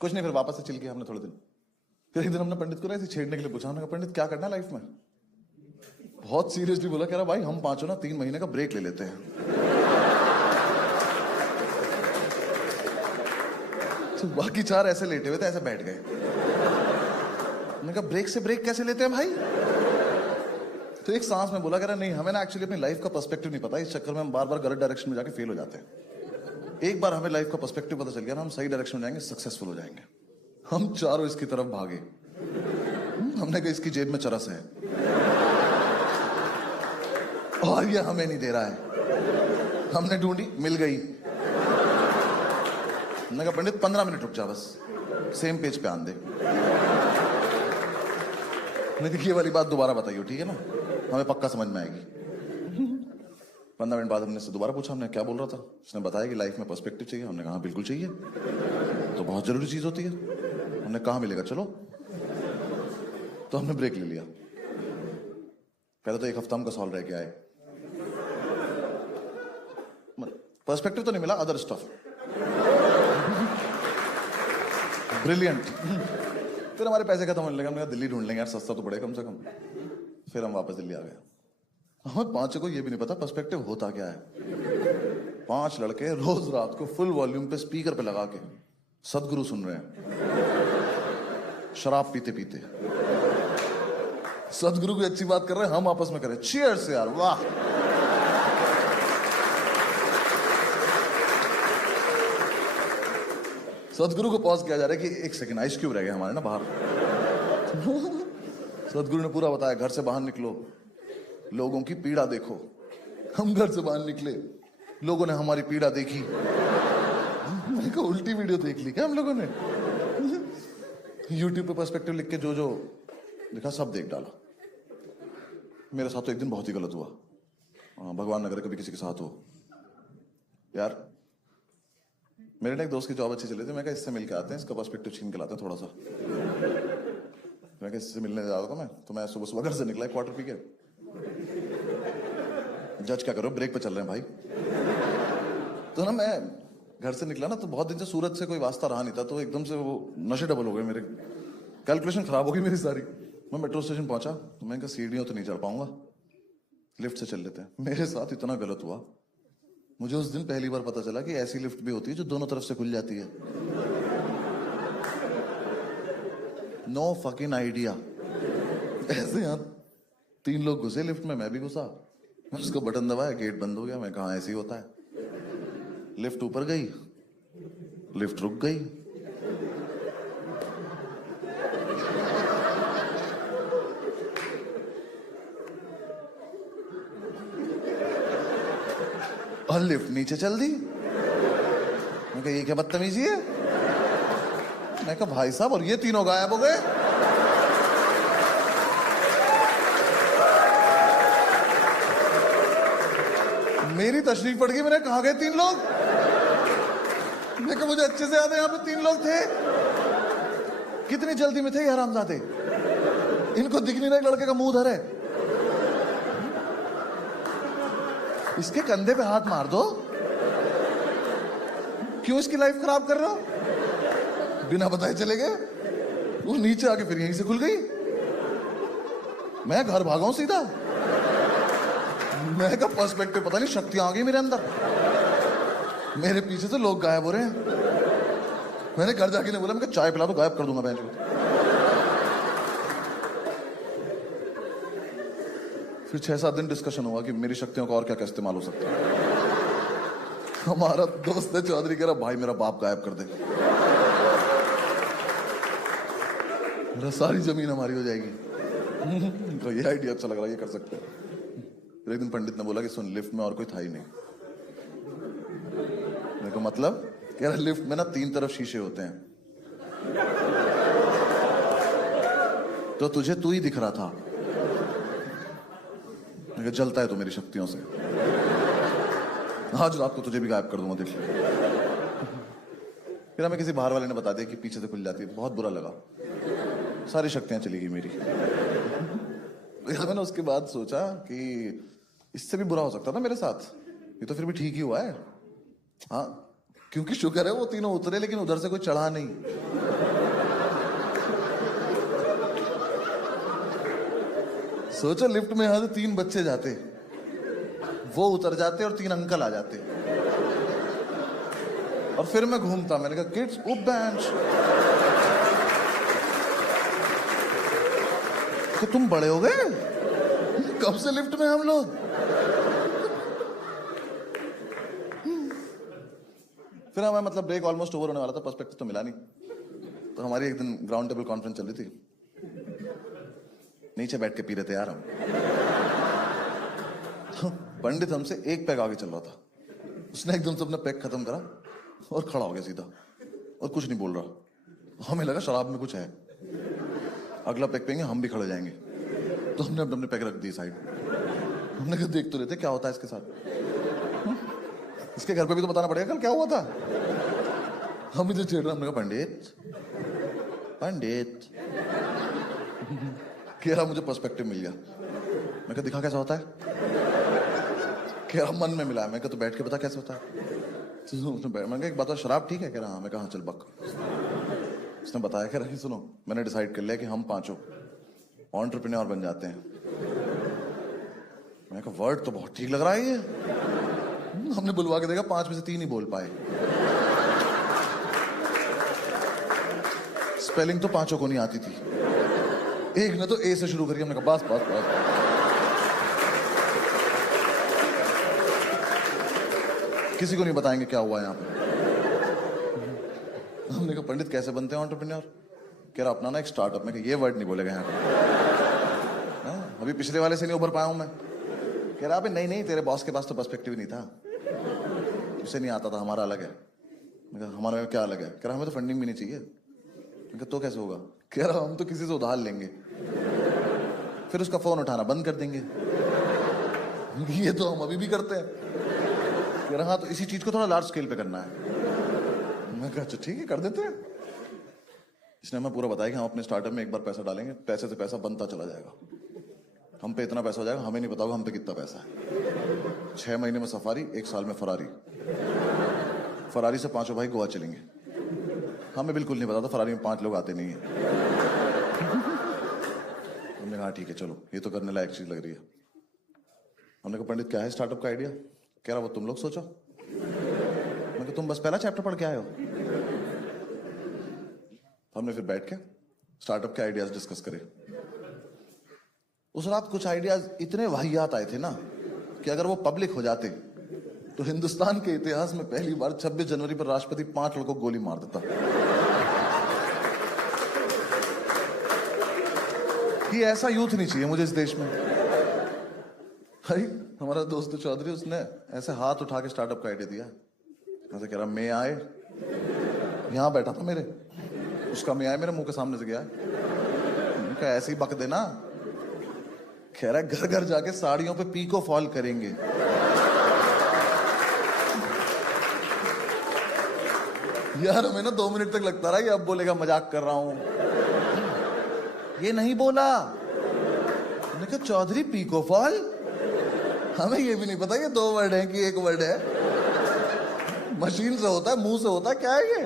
कुछ नहीं, फिर वापस से चिल किया हमने थोड़े दिन। फिर एक दिन हमने पंडित को ऐसे छेड़ने के लिए पूछा। हमने कहा पंडित क्या करना है लाइफ में? बहुत सीरियसली बोला, कह रहा भाई हम पांचों ना 3 महीने का ब्रेक ले लेते हैं। तो बाकी 4 ऐसे लेटे हुए थे, ऐसे बैठ गए। मैंने कहा ब्रेक से ब्रेक कैसे लेते हैं भाई? तो एक सांस में बोला, कह रहा नहीं हमें ना एक्चुअली अपनी लाइफ का पर्सपेक्टिव नहीं पता, इस चक्कर में हम बार बार गलत डायरेक्शन में जाके फेल हो जाते हैं। एक बार हमें लाइफ का पर्सपेक्टिव पता चल गया ना, हम सही डायरेक्शन में जाएंगे, सक्सेसफुल हो जाएंगे। हम चारों इसकी तरफ भागे। हमने कहा इसकी जेब में चरस है और ये हमें नहीं दे रहा है। हमने ढूंढी, मिल गई। मैंने कहा पंडित 15 मिनट रुक जा, बस सेम पेज पे आन दे। नहीं देखिए वाली बात दोबारा बताइए, ठीक है ना, हमें पक्का समझ में आएगी। 15 मिनट बाद हमने से दोबारा पूछा, हमने क्या बोल रहा था? उसने बताया कि लाइफ में पर्सपेक्टिव चाहिए। हमने कहा बिल्कुल चाहिए, तो बहुत जरूरी चीज होती है। हमने कहा मिलेगा, चलो। तो हमने ब्रेक ले लिया। पहले तो 1 हफ्ता हम कसौल रह के आए। पर्सपेक्टिव तो नहीं मिला, अदर स्टफ ब्रिलियंट। फिर हमारे पैसे खत्म होने लगे, हमने कहा दिल्ली ढूंढ लेंगे यार, सस्ता तो पड़े कम से कम। फिर हम वापस दिल्ली आ गए। हमें पांचों को ये भी नहीं पता पर्सपेक्टिव होता क्या है। 5 लड़के रोज रात को फुल वॉल्यूम पे स्पीकर पे लगा के सदगुरु सुन रहे हैं, शराब पीते पीते। सदगुरु की अच्छी बात कर रहे हैं, हम आपस में करें चीयर्स यार, वाह। सदगुरु को पॉज किया जा रहा है कि 1 सेकंड, आइस क्यूब रह गए हमारे ना बाहर। सदगुरु ने पूरा बताया, घर से बाहर निकलो, लोगों की पीड़ा देखो। हम घर से बाहर निकले, लोगों ने हमारी पीड़ा देखी। मैंने कहा उल्टी वीडियो देख ली क्या हम लोगों ने? यूट्यूब पे पर्सपेक्टिव लिख के जो जो लिखा सब देख डाला। मेरे साथ तो एक दिन बहुत ही गलत हुआ। भगवान न करे कभी किसी के साथ हो। यार मेरे ना एक दोस्त की जॉब अच्छी चली थी, मैं कहा इससे मिल के आते हैं, इसका पर्सपेक्टिव छीन के लाते हैं थोड़ा सा। मैं कहा इससे मिलने जा रहा था मैं, तो मैं सुबह सुबह घर से निकला क्वार्टर पी के। जज क्या करो, ब्रेक पे चल रहे हैं भाई। तो ना मैं घर से निकला ना, तो बहुत दिन से सूरत से कोई वास्ता रहा नहीं था, तो एकदम से वो नशे डबल हो गए मेरे, कैलकुलेशन खराब हो गई मेरी सारी। मैं मेट्रो स्टेशन पहुंचा, तो मैंने कहा सीढ़ियों तो नहीं चढ़ पाऊंगा, लिफ्ट से चल लेते हैं। मेरे साथ इतना गलत हुआ, मुझे उस दिन पहली बार पता चला कि ऐसी लिफ्ट भी होती है जो दोनों तरफ से खुल जाती है। No fucking idea. ऐसे यहाँ 3 लोग घुसे लिफ्ट में, मैं भी घुसा। उसका बटन दबाया, गेट बंद हो गया। मैं कहा ऐसे ही होता है। लिफ्ट ऊपर गई, लिफ्ट रुक गई। और लिफ्ट नीचे चल दी। मैं कहा ये क्या बदतमीजी है? मैं कहा भाई साहब, और ये तीनों गायब हो गए। मेरी तशरीफ पड़ गई, मैंने कहा गए 3 लोग? मैं कहा मुझे अच्छे से याद है यहाँ पे 3 लोग थे। कितनी जल्दी में थे ये हरामजादे, इनको दिख नहीं रहा लड़के का मुंह धर है। इसके कंधे पे हाथ मार दो, क्यों इसकी लाइफ खराब कर रहे हो? बिना बताए चले गए। वो नीचे आके फिर यहीं से खुल गई। मैं घर भागा हूं सीधा। मैं का पर्सपेक्टिव पता नहीं शक्तियां आ गई मेरे अंदर। मेरे पीछे से लोग गायब हो रहे हैं। मैंने घर जाके नहीं बोला, मैं चाय पिला दो, गायब कर दूंगा बेंच को। फिर 6-7 दिन डिस्कशन हुआ कि मेरी शक्तियों का और क्या क्या इस्तेमाल हो सकता है। हमारा दोस्त है चौधरी, कह रहा भाई मेरा बाप गायब कर दे, मेरा सारी जमीन हमारी हो जाएगी। तो ये आइडिया अच्छा लग रहा है, ये कर सकते हैं। फिर एक दिन पंडित ने बोला कि सुन, लिफ्ट में और कोई था ही नहीं। मेरे को मतलब, कह रहा लिफ्ट में ना 3 तरफ शीशे होते हैं, तो तुझे तू ही दिख रहा था। मैं जलता है तो मेरी शक्तियों से, आज रात को तुझे भी गायब कर दूंगा, देख। फिर हमें किसी बाहर वाले ने बता दिया कि पीछे से खुल जाती है। बहुत बुरा लगा, सारी शक्तियां चली गई मेरी। मैंने उसके बाद सोचा कि इससे भी बुरा हो सकता था मेरे साथ, ये तो फिर भी ठीक ही हुआ है। हाँ, क्योंकि शुक्र है वो तीनों उतरे, लेकिन उधर से कोई चढ़ा नहीं। सोचो लिफ्ट में यहां से 3 बच्चे जाते, वो उतर जाते और 3 अंकल आ जाते, और फिर मैं घूमता। मैंने कहा किड्स उप बेंच, तो तुम बड़े हो गए, कब से लिफ्ट में हम लोग। फिर हमें मतलब ब्रेक ऑलमोस्ट ओवर होने वाला था, पर्सपेक्टिव तो मिला नहीं। तो हमारी एक दिन ग्राउंड टेबल कॉन्फ्रेंस चल रही थी, नीचे बैठ के पी रहे थे यार हम। तो पंडित हमसे 1 पैग आगे चल रहा था, उसने एकदम से अपना पैग खत्म करा और खड़ा हो गया सीधा, और कुछ नहीं बोल रहा। हमें लगा शराब में कुछ है, अगला पैग पियेंगे हम भी खड़े जाएंगे। तो हमने अपने पैग रख दी साइड। हमने कहा देख तो लेते क्या होता है इसके साथ, इसके घर पे भी तो बताना पड़ेगा कल क्या हुआ था। हम इधर चिढ़ रहे, हमने कहा पंडित पंडित। कह रहा मुझे पर्सपेक्टिव मिल गया। मैं कहा दिखा कैसा होता है? कह रहा मन में मिला। मैं कहा तो बैठ के बता कैसे होता है। मैं कहा एक बात, शराब ठीक है? कह रहा हाँ। मैं कहा हाँ चल बक। उसने बताया कि रही सुनो, मैंने डिसाइड कर लिया कि हम पांचों एंटरप्रेन्योर बन जाते हैं। मैंने कहा वर्ड तो बहुत ठीक लग रहा है ये। हमने बुलवा के देखा, 5 में से 3 ही बोल पाए। स्पेलिंग तो पांचों को नहीं आती थी। एक ने तो ए से शुरू करी, हमने कहा बस बस बस। किसी को नहीं बताएंगे क्या हुआ यहाँ पे। हमने कहा पंडित कैसे बनते हैं एंटरप्रेन्योर? कह रहा अपना ना एक स्टार्टअप। में ये वर्ड नहीं बोलेगा यहाँ पे। अभी पिछले वाले से नहीं उभर पाया हूं मैं। कह रहा अबे नहीं नहीं, तेरे बॉस के पास तो पर्सपेक्टिव नहीं था, उसे नहीं आता था, हमारा अलग है। मैं कहा हमारा क्या अलग है? कह रहा हमें तो फंडिंग भी नहीं चाहिए। मैं कहा तो कैसे होगा? कह रहा हम तो किसी से उधार लेंगे, फिर उसका फोन उठाना बंद कर देंगे। ये तो हम अभी भी करते हैं। कह रहा हाँ, तो इसी चीज को थोड़ा लार्ज स्केल पे करना है। मैं कहा अच्छा ठीक है, कर देते हैं। इसने हमें पूरा बताया कि हम अपने स्टार्टअप में एक बार पैसा डालेंगे, पैसे से पैसा बनता चला जाएगा। हम पे इतना पैसा हो जाएगा, हमें नहीं पता होगा हम पे कितना पैसा है। 6 महीने में सफारी, 1 साल में फरारी। फरारी से 5 भाई गोवा चलेंगे। हमें बिल्कुल नहीं पता था फरारी में 5 लोग आते नहीं है। हमने कहा ठीक है चलो, ये तो करने लायक चीज लग रही है। हमने कहा पंडित क्या है स्टार्टअप का आइडिया? कह रहा वो तुम लोग सोचो। मैं कहा तुम बस पहला चैप्टर पढ़ के आए हो। हमने फिर बैठ के स्टार्टअप के आइडियाज डिस्कस करे। उस रात कुछ आइडियाज इतने वाहियात आए थे ना कि अगर वो पब्लिक हो जाते तो हिंदुस्तान के इतिहास में पहली बार 26 जनवरी पर राष्ट्रपति 5 लोगों को गोली मार देता। कि ऐसा यूथ नहीं चाहिए मुझे इस देश में। भाई हमारा दोस्त चौधरी, उसने ऐसे हाथ उठा के स्टार्टअप का आइडिया दिया। ऐसे कह रहा मैं आए, यहां बैठा था मेरे, उसका मैं आए मेरे मुंह के सामने से गया। उनका ऐसे ही बक देना। कह रहा घर घर जाके साड़ियों पे पीको फॉल करेंगे। यार हमें ना 2 मिनट तक लगता रहा कि अब बोलेगा मजाक कर रहा हूं। ये नहीं बोला। मैंने कहा चौधरी पीको फॉल, हमें ये भी नहीं पता ये 2 वर्ड है कि 1 वर्ड है। मशीन से होता है, मुंह से होता है, क्या है ये?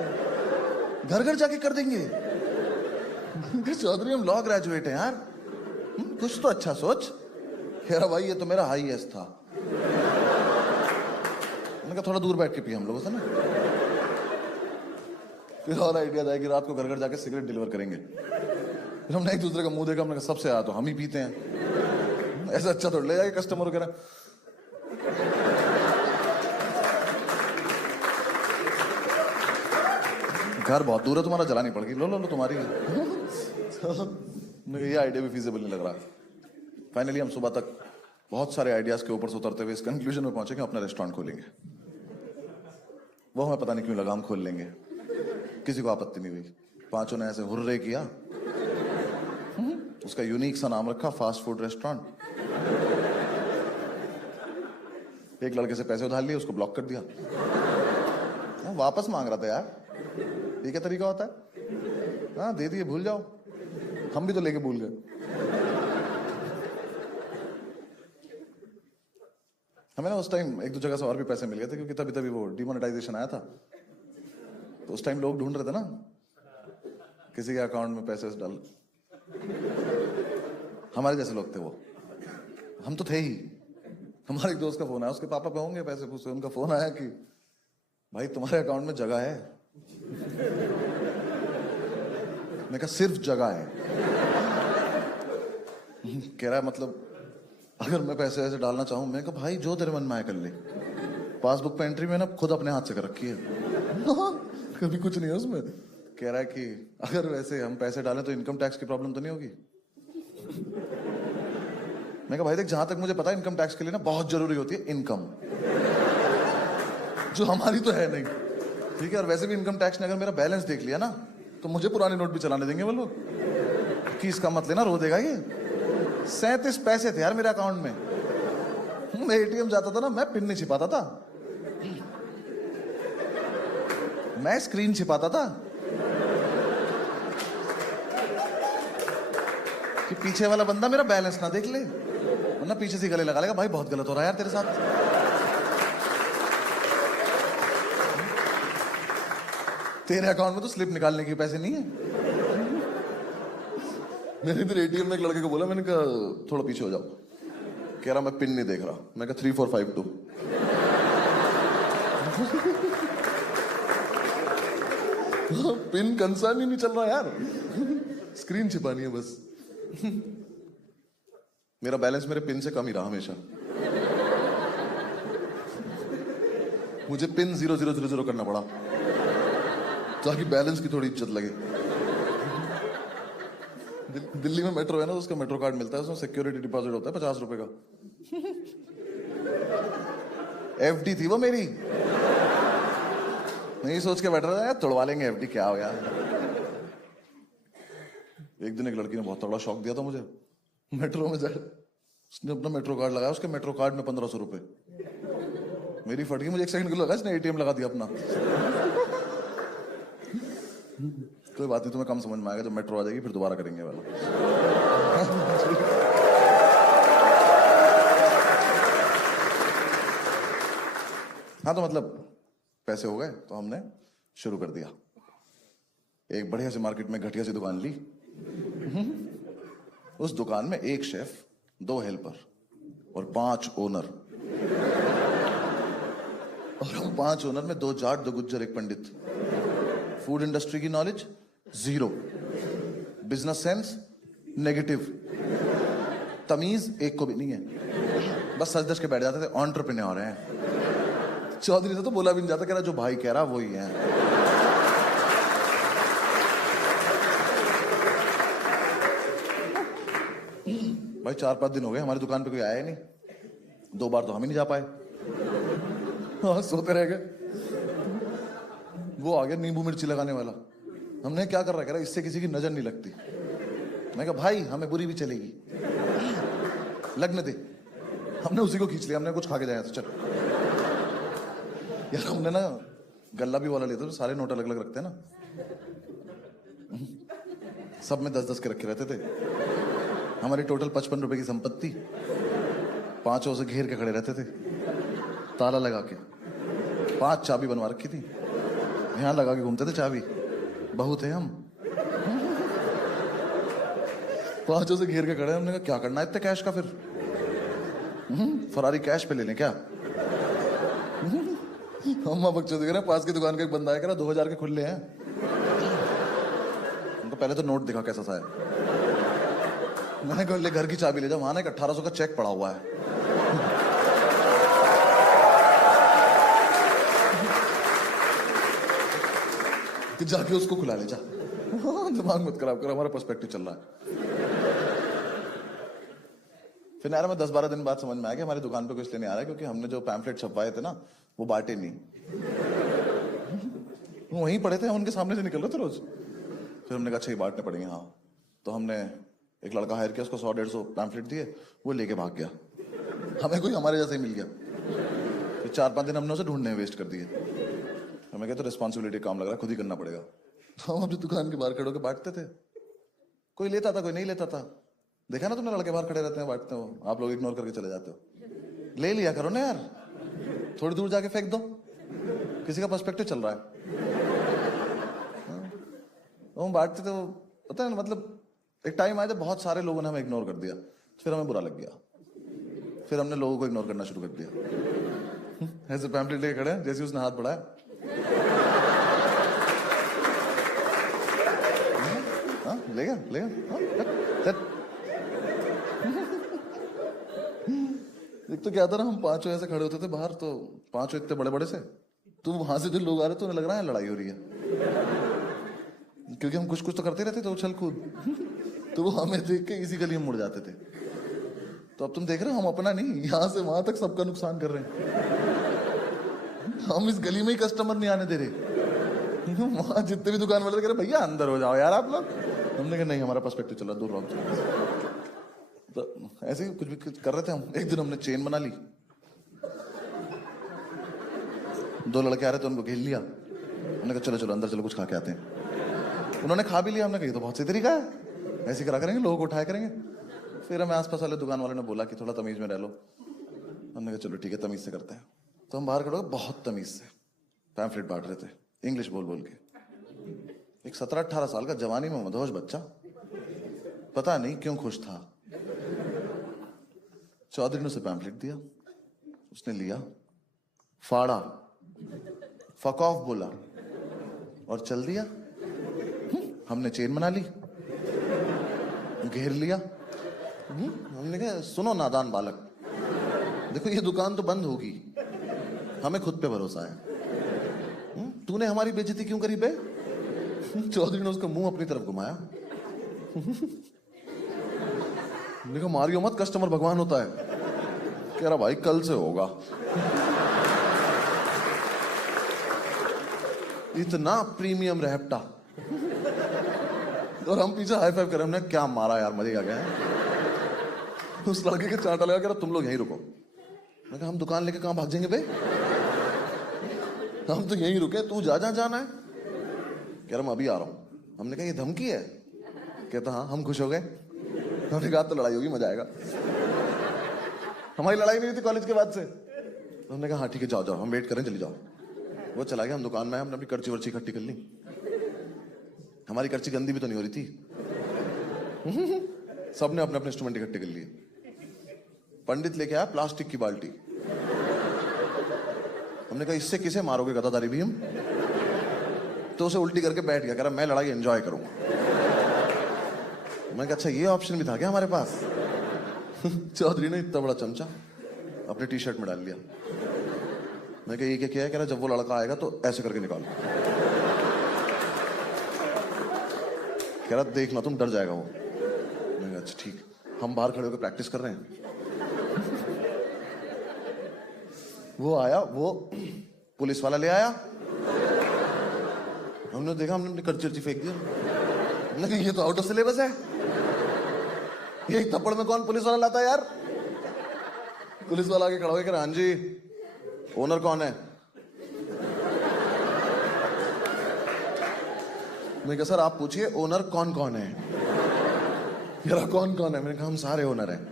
घर घर जाके कर देंगे। चौधरी हम लॉ ग्रेजुएट हैं यार, कुछ तो अच्छा सोच। कह रहा भाई ये तो मेरा हाईएस्ट था। मैंने कहा थोड़ा दूर बैठ के पिए हम लोगों से ना। फिर और आइडिया था कि रात को घर घर जाके सिगरेट डिलीवर करेंगे। फिर हमने एक दूसरे का मुंह देखा, हमने कहा सबसे आया तो हम ही पीते हैं, ऐसा अच्छा थोड़ा ले जाएगा कस्टमर वगैरह। घर बहुत दूर है तुम्हारा, जलानी पड़ेगी, लो लो लो तुम्हारी। ये आइडिया भी फीजिबल नहीं लग रहा। फाइनली हम सुबह तक बहुत सारे आइडियाज के ऊपर से उतरते हुए इस कंक्लूजन में पहुंचे कि अपना रेस्टोरेंट खोलेंगे। वो हमें पता नहीं क्यों लगा हम खोल लेंगे, किसी को आपत्ति नहीं हुई। 5 ने ऐसे हुर्रे किया। उसका यूनिक सा नाम रखा फास्ट फूड रेस्टोरेंट। एक लड़के से पैसे उधार लिए, उसको ब्लॉक कर दिया। वो वापस मांग रहा था यार, ये क्या तरीका होता है? हाँ दे दिए, भूल जाओ। हम भी तो लेके भूल गए। हमें ना उस टाइम 1-2 जगह से और भी पैसे मिल गए थे, क्योंकि तभी तभी वो डिमोनेटाइजेशन आया था। तो उस टाइम लोग ढूंढ रहे थे ना किसी के अकाउंट में पैसे डाल। हमारे जैसे लोग थे वो, हम तो थे ही। हमारे एक दोस्त का फोन आया, उसके पापा पे होंगे पैसे पूछे। उनका फोन आया कि भाई तुम्हारे अकाउंट में जगह है। मैं कहा सिर्फ जगह है? कह रहा है मतलब अगर मैं पैसे ऐसे डालना चाहूं? मैं कहा भाई जो तेरे मन में आए कर ले। पासबुक पे एंट्री में ना खुद अपने हाथ से कर रखी है। कभी कुछ नहीं है उसमें। कह रहा है कि अगर वैसे हम पैसे डालें तो इनकम टैक्स की प्रॉब्लम तो नहीं होगी? मैं कहा भाई देख, जहां तक मुझे पता है इनकम टैक्स के लिए ना बहुत जरूरी होती है इनकम, जो हमारी तो है नहीं। ठीक है, और वैसे भी इनकम टैक्स ने अगर मेरा बैलेंस देख लिया ना तो मुझे पुराने नोट भी चलाने देंगे वो लोग कि इसका मत लेना, रो देगा ये। 37 पैसे थे यार मेरे अकाउंट में। मैं एटीएम जाता था ना, मैं पिन नहीं छिपाता था, मैं स्क्रीन छिपाता था कि पीछे वाला बंदा मेरा बैलेंस ना देख ले, वरना पीछे से गले लगा लेगा भाई बहुत गलत हो रहा है यार तेरे साथ। तेरे अकाउंट में तो स्लिप निकालने के पैसे नहीं है। मैंने इधर एटीएम में एक लड़के को बोला, मैंने कहा थोड़ा पीछे हो जाओ। कह रहा मैं पिन नहीं देख रहा। मैं कहा 3452। पिन कंसर्न ही नहीं चल रहा यार, स्क्रीन छिपानी है बस। मेरा बैलेंस मेरे पिन से कम ही रहा हमेशा। मुझे पिन 0000 करना पड़ा ताकि बैलेंस की थोड़ी इज्जत लगे। दिल्ली में मेट्रो है ना, तो उसका मेट्रो कार्ड मिलता है, उसमें सिक्योरिटी डिपॉजिट होता है 50 रुपए का। एफडी थी वो मेरी। नहीं सोच के बैठ रहा था तोड़वा लेंगे एफडी, क्या हो यार। एक दिन एक लड़की ने बहुत तगड़ा शौक दिया था मुझे। मेट्रो में जाए, उसने अपना मेट्रो कार्ड लगाया, उसके मेट्रो कार्ड में 1500 रुपए। मेरी फट गई, मुझे 1 सेकंड के लिए लगा इसने एटीएम लगा दिया अपना। कोई बात नहीं, तुम्हें कम समझ में आएगा, जब मेट्रो आ जाएगी फिर दोबारा करेंगे वाला। हाँ तो मतलब पैसे हो गए तो हमने शुरू कर दिया। एक बढ़िया सी मार्केट में घटिया सी दुकान ली। उस दुकान में 1 शेफ, 2 हेल्पर और 5 ओनर। और हम 5 ओनर में 2 जाट, 2 गुज्जर, 1 पंडित। फूड इंडस्ट्री की नॉलेज 0, बिजनेस सेंस नेगेटिव, तमीज एक को भी नहीं है। बस सच धज के बैठ जाते थे, एंटरप्रेन्योर हैं। चौधरी से तो बोला भी नहीं जाता, कह रहा जो भाई कह रहा वही है। भाई 4-5 दिन हो गए हमारी दुकान पे कोई आया ही नहीं। 2 बार तो हम ही नहीं जा पाए। हाँ सोते रह गए। वो आ गया नींबू मिर्ची लगाने वाला। हमने क्या कर रहा है, कह रहा इससे किसी की नजर नहीं लगती। मैं कहा भाई हमें बुरी भी चलेगी, लगने दे। हमने उसी को खींच लिया, हमने कुछ खा के जाया तो चल। यार हमने ना गल्ला भी वाला लेते थे, सारे नोट अलग अलग रखते हैं ना, सब में 10-10 के रखे रहते थे। हमारी टोटल 55 रुपए की संपत्ति, 5 से घेर के खड़े रहते थे, ताला लगा के। 5 चाबी बनवा रखी थी, यहां लगा के घूमते थे चाबी। बहुत है हम। 5 से घेर के खड़े। हमने कहा क्या करना है इतने कैश का, फिर फरारी कैश पे ले लें क्या। अम्मा बच्चों देख रहे, पास की दुकान का एक बंदा है, कह रहा 2000 के खुले हैं। उनको पहले तो नोट दिखा कैसा सा है। मैंने कहा ले घर की चाबी ले जाओ, वहां ना 1800 का चेक पड़ा हुआ है। कि जाके उसको खुला ले जा। दिमाग मत खराब करो, हमारा पर्सपेक्टिव चल रहा है। फिर यार मैं 10-12 दिन बाद समझ में आया कि हमारी दुकान पे कुछ इसलिए नहीं आ रहा है क्योंकि हमने जो पैम्फलेट छपवाए थे ना वो बांटे नहीं। वहीं पड़े थे, हम उनके सामने से निकल रहे थे रोज। फिर हमने कहा अच्छा ये बांटने पड़ेंगे। हाँ तो हमने एक लड़का हायर किया, उसको 100-150 पैम्फलेट दिए, वो लेके भाग गया। हमें कोई हमारे जैसा ही मिल गया। फिर 4-5 दिन हमने उसे ढूंढने वेस्ट कर दिए। हमें क्या तो रिस्पॉन्सिबिलिटी काम लग रहा है, खुद ही करना पड़ेगा। तो हम अपनी दुकान के बाहर खड़े होकर बांटते थे। कोई लेता था, कोई नहीं लेता था। देखा ना तुमने, लड़के बाहर खड़े रहते हैं बांटते हो, आप लोग इग्नोर करके चले जाते हो। ले लिया करो ना यार, थोड़ी दूर जाके फेंक दो, किसी का पर्सपेक्टिव चल रहा है। तो हम बांटते थे, पता है मतलब एक टाइम आया जब बहुत सारे लोगों ने हमें इग्नोर कर दिया, फिर हमें बुरा लग गया। फिर हमने लोगों को इग्नोर करना शुरू कर दिया। ऐसे पैम्पलेट लेके खड़े हैं, जैसे उसने हाथ बढ़ाया ले गया। एक तो क्या था ना, हम 5 ऐसे खड़े होते थे बाहर, तो 5 इतने बड़े बड़े से, तो वहां से जो लोग आ रहे थे उन्हें लग रहा है लड़ाई हो रही है, क्योंकि हम कुछ कुछ तो करते रहते थे उछल कूद। तो वो हमें देख के इसी गली में मुड़ जाते थे। तो अब तुम देख रहे हो, हम अपना नहीं, यहां से वहां तक सबका नुकसान कर रहे हैं। हम इस गली में ही कस्टमर नहीं आने दे रहे। वहां जितने भी दुकान वाले कह रहे भैया अंदर हो जाओ यार आप लोग। हमने कहा नहीं, हमारा पर्सपेक्टिव चल रहा, दूर रहो। तो ऐसे ही कुछ भी कर रहे थे हम। एक दिन हमने चेन बना ली, 2 लड़के आ रहे थे, उनको घेर लिया। हमने कहा चलो चलो अंदर चलो, कुछ खा के आते हैं। उन्होंने खा भी लिया। हमने कहा ये तो बहुत सही तरीका है, ऐसे करा करेंगे, लोगों को उठाया करेंगे। फिर हमें आसपास वाले दुकान वाले ने बोला कि थोड़ा तमीज में रह लो। हमने कहा चलो ठीक है, तमीज से करते हैं। तो हम बाहर खड़े हो, बहुत तमीज से पैम्फलेट बांट रहे थे, इंग्लिश बोल बोल के। एक 17-18 साल का जवानी में मदहोश बच्चा पता नहीं क्यों खुश था। चौधरी ने उसे पैम्फलेट दिया, उसने लिया, फाड़ा, फक ऑफ बोला और चल दिया। हमने चेन बना ली, घेर लिया। हमने कहा सुनो नादान बालक, देखो ये दुकान तो बंद होगी, हमें खुद पे भरोसा है। तूने हमारी बेइज्जती क्यों करी बे? चौधरी ने उसका मुंह अपनी तरफ घुमाया। देखो मारियो मत, कस्टमर भगवान होता है। कह रहा भाई कल से होगा। इतना प्रीमियम रहपटा, और हम पीछे हाई फाइव कर रहे हैं। हमने क्या मारा यार, मजे आ गए। उस लड़के के चांटा लगा, कह रहा तुम लोग यहीं रुको। मैं कहा हम दुकान लेके कहां भाग जाएंगे बे, हम तो यहीं रुके, तू जा जहां जाना है। कह रहा मैं अभी आ रहा हूं। हमने कहा ये धमकी है? कहता हाँ। हम खुश हो गए। हमने कहा तो लड़ाई होगी, मजा आएगा। हमारी लड़ाई नहीं हुई थी कॉलेज के बाद से। तो हमने कहा हाँ ठीक है, जाओ जाओ, हम वेट करें, चली जाओ। वो चला गया, हम दुकान में, हमने अपनी कर्ची वर्ची इकट्ठी कर ली। हमारी कर्ची गंदी भी तो नहीं हो रही थी। सबने अपने अपने इंस्ट्रूमेंट इकट्ठे कर लिए। पंडित लेके आया प्लास्टिक की बाल्टी। हमने कहा इससे किसे मारोगे गदाधारी भी हम? तो उसे उल्टी करके बैठ गया, कह रहा मैं लड़ाई एंजॉय करूंगा। मैं कहा अच्छा ये ऑप्शन भी था क्या हमारे पास? चौधरी ने इतना बड़ा चमचा अपने टी शर्ट में डाल लिया। मैं कहा ये क्या है? कह रहा जब वो लड़का आएगा तो ऐसे करके निकालो। कह रहा देखना तुम डर जाएगा वो। मैं कहा अच्छा ठीक। हम बाहर खड़े होकर प्रैक्टिस कर रहे हैं। वो आया, वो पुलिस वाला ले आया। हमने देखा, हमने अपनी कर्ची फेंक दिया। हमने कहा ये तो आउट ऑफ सिलेबस है, ये एक थप्पड़ में कौन पुलिस वाला लाता है यार? पुलिस वाला आके खड़ा हो गया, हाँ जी ओनर कौन है? मैं कहा सर आप पूछिए ओनर कौन कौन है। कह रहा कौन कौन है? मैंने कहा हम सारे ओनर हैं।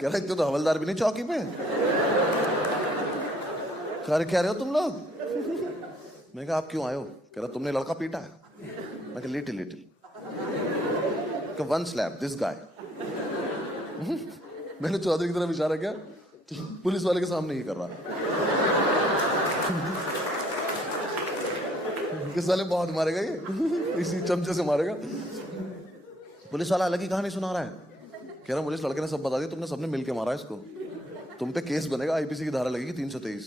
कह रहा इतने तो हवलदार भी नहीं चौकी पे। क्या रहे हो तुम लोग? मैंने कहा आप क्यों आए हो? कह रहा तुमने लड़का पीटा है। मैं कहा little little. One slap this guy. मैंने चौधरी की तरफ इशारा किया, पुलिस वाले के सामने ही कर रहा है। किस वाले बहुत मारेगा ये, इसी चमचे से मारेगा। पुलिस वाला अलग ही कहानी सुना रहा है। कह रहा पुलिस लड़के ने सब बता दिया, तुमने सबने मिलके मारा है इसको, तुम पे केस बनेगा, आईपीसी की धारा लगेगी 323।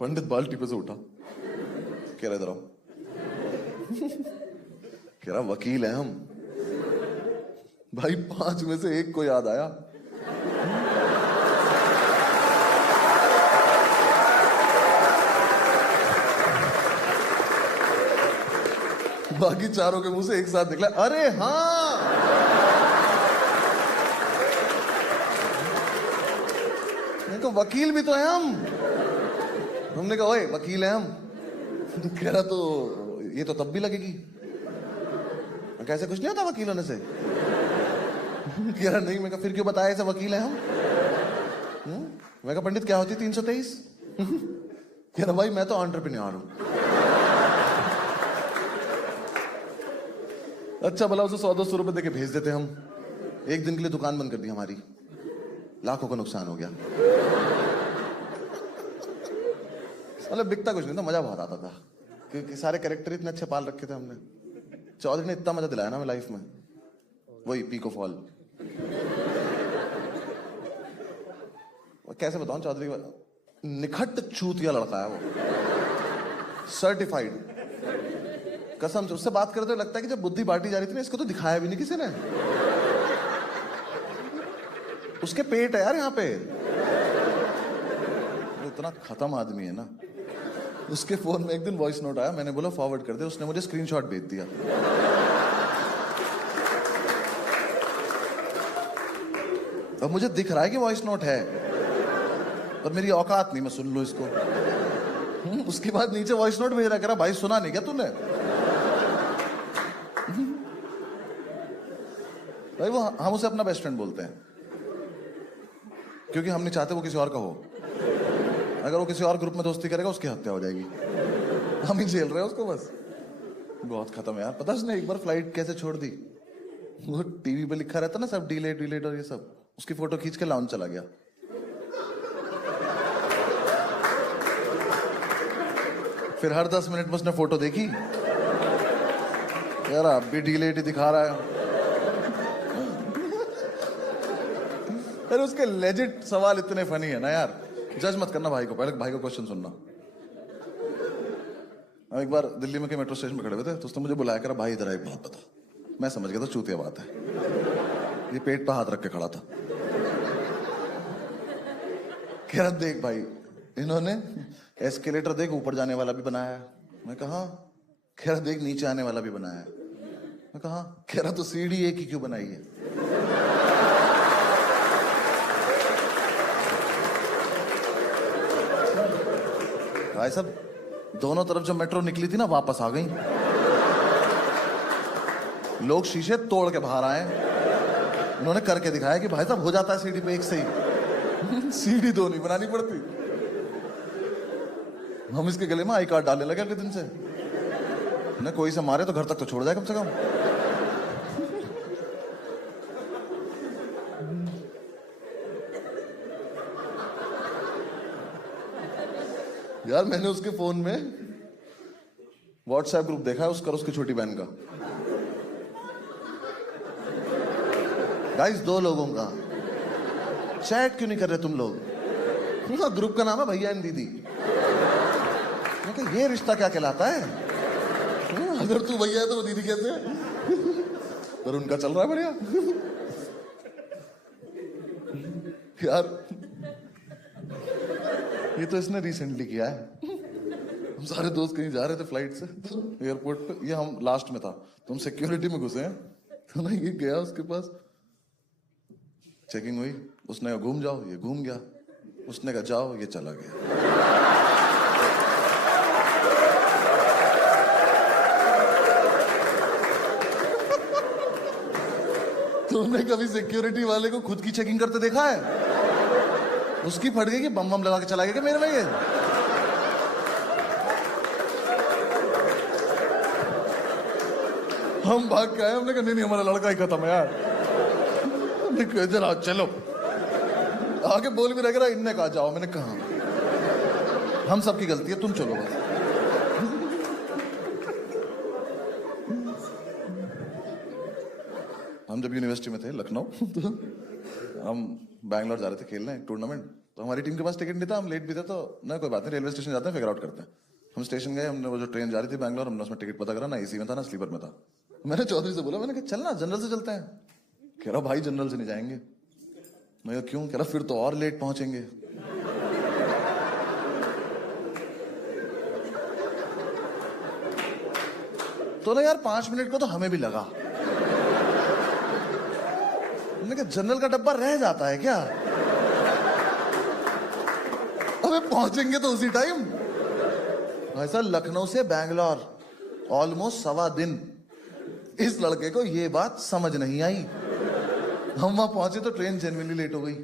पंडित बाल्टी पे से उठा, कह रहा इधर आओ। कह रहा वकील है हम। भाई 5 में से 1 को याद आया। बाकी चारों के मुंह से एक साथ निकला अरे हाँ। नहीं तो वकील भी तो है हम। हमने कहा ओए वकील है हम। कह रहा तो ये तो तब भी लगेगी। कैसे कुछ नहीं होता वकील होने से? कह रहा नहीं। मैं कहा फिर क्यों बताया ऐसे वकील है हम? मैं कहा पंडित क्या होती 323? कह रहा भाई मैं तो एंटरप्रेन्योर हूं। अच्छा भला उसे 100-200 रुपए देके भेज देते हम। एक दिन के लिए दुकान बंद कर दी हमारी, लाखों का नुकसान हो गया। मतलब बिकता कुछ नहीं था, मजा बहुत आता था क्योंकि सारे कैरेक्टर इतने अच्छे पाल रखे थे हमने। चौधरी ने इतना मजा दिलाया ना मैं लाइफ में, वही पीको फॉल। कैसे बताऊं चौधरी, निखट चूतिया लड़का है वो, सर्टिफाइड। कसम से उससे बात करते लगता है कि जब बुद्धि बांटी जा रही थी ना, इसको तो दिखाया भी नहीं किसी ने। उसके पेट है यार यहाँ पे। इतना खत्म आदमी है ना। उसके फोन में एक दिन वॉइस नोट आया, मैंने बोला फॉरवर्ड कर दे, उसने मुझे स्क्रीनशॉट भेज दिया। अब मुझे दिख रहा है कि वॉइस नोट है, पर मेरी औकात नहीं मैं सुन लूं इसको। उसके बाद नीचे वॉइस नोट भेज रहा, कह रहा भाई सुना नहीं क्या तूने? भाई वो हम उसे अपना बेस्ट फ्रेंड बोलते हैं क्योंकि हम नहीं चाहते वो किसी और का हो। अगर वो किसी और ग्रुप में दोस्ती करेगा उसकी हत्या हो जाएगी। हम ही झेल रहे हैं उसको बस। बहुत खत्म है यार। पता है उसने एक बार फ्लाइट कैसे छोड़ दी? वो टीवी पे लिखा रहता ना सब डिलेट डिलेट और ये सब, उसकी फोटो खींच के लाउंज चला गया। फिर हर 10 मिनट में उसने फोटो देखी, यार अब भी डिलेट ही दिखा रहा है। अरे उसके लेजिट सवाल इतने फनी है ना यार। जज मत करना भाई को, पहले भाई को क्वेश्चन सुनना। हम एक बार दिल्ली में के मेट्रो स्टेशन पे खड़े हुए थे, तो उसने मुझे बुलाया, करा भाई इधर एक बात बता। मैं समझ गया था चूतिया बात है, ये पेट पे हाथ रख के खड़ा था। कह रहा देख भाई, इन्होंने एस्केलेटर देख ऊपर जाने वाला भी बनाया है। मैं कहा, कह रहा देख नीचे आने वाला भी बनाया है। मैं कहा, कह रहा तो सीढ़ी एक ही क्यों बनाई है? भाई साहब दोनों तरफ जब मेट्रो निकली थी ना, वापस आ गई। लोग शीशे तोड़ के बाहर आए, उन्होंने करके दिखाया कि भाई साहब हो जाता है सीढ़ी पे एक से ही। सीढ़ी दो नहीं बनानी पड़ती। हम इसके गले में आई कार्ड डालने लगे अगले दिन से। न कोई से मारे तो घर तक तो छोड़ जाए कम से कम। यार मैंने उसके फोन में व्हाट्सएप ग्रुप देखा है उसका, उसकी छोटी बहन का। गाइस 2 लोगों का चैट क्यों नहीं कर रहे तुम लोग? ग्रुप का नाम है भैया एंड दीदी। ये रिश्ता क्या कहलाता है? अगर तू भैया है तो वो दीदी कैसे है? पर उनका चल रहा है बढ़िया। यार ये तो इसने रिसेंटली किया है। हम सारे दोस्त कहीं जा रहे थे फ्लाइट से एयरपोर्ट पे, ये हम लास्ट में था, तो हम सिक्योरिटी में घुसे हैं। तो ना ये गया उसके पास, चेकिंग हुई, उसने कहा घूम जाओ, ये घूम गया। उसने कहा जाओ, ये चला गया। तुमने कभी सिक्योरिटी वाले को खुद की चेकिंग करते देखा है? उसकी फट गई कि बम बम लगा के चला गया मेरे में ये। हम भाग के आए, हमने कहा नहीं हमारा लड़का ही खत्म है यार। जरा चलो, आगे बोल भी रहा, इनने कहा जाओ, मैंने कहा हम सबकी गलती है, तुम चलो बस। हम जब यूनिवर्सिटी में थे लखनऊ, तो हम बैंगलोर जा रहे थे खेलने टूर्नामेंट। तो हमारी टीम के पास टिकट नहीं था, हम लेट भी थे, तो ना कोई बात नहीं, रेलवे स्टेशन जाते हैं फिगर आउट करते हैं। हम स्टेशन गए, हमने वो जो ट्रेन जा रही थी बैंगलोर, हमने उसमें टिकट पता करा, ना एसी में था ना स्लीपर में था। मैंने चौधरी से बोला, मैंने कहा चलना जनरल से चलते हैं। कह रहा भाई जनरल से नहीं जाएंगे। मैं कहा क्यों? कह रहा फिर तो और लेट पहुंचेंगे। तो ना यार 5 मिनट को तो हमें भी लगा। मैंने कहा जनरल का डब्बा रह जाता है क्या? अबे पहुंचेंगे तो उसी टाइम। ऐसा लखनऊ से बैंगलोर ऑलमोस्ट 1.25 दिन। इस लड़के को ये बात समझ नहीं आई। हम वहां पहुंचे तो ट्रेन जेन्युइनली लेट हो गई।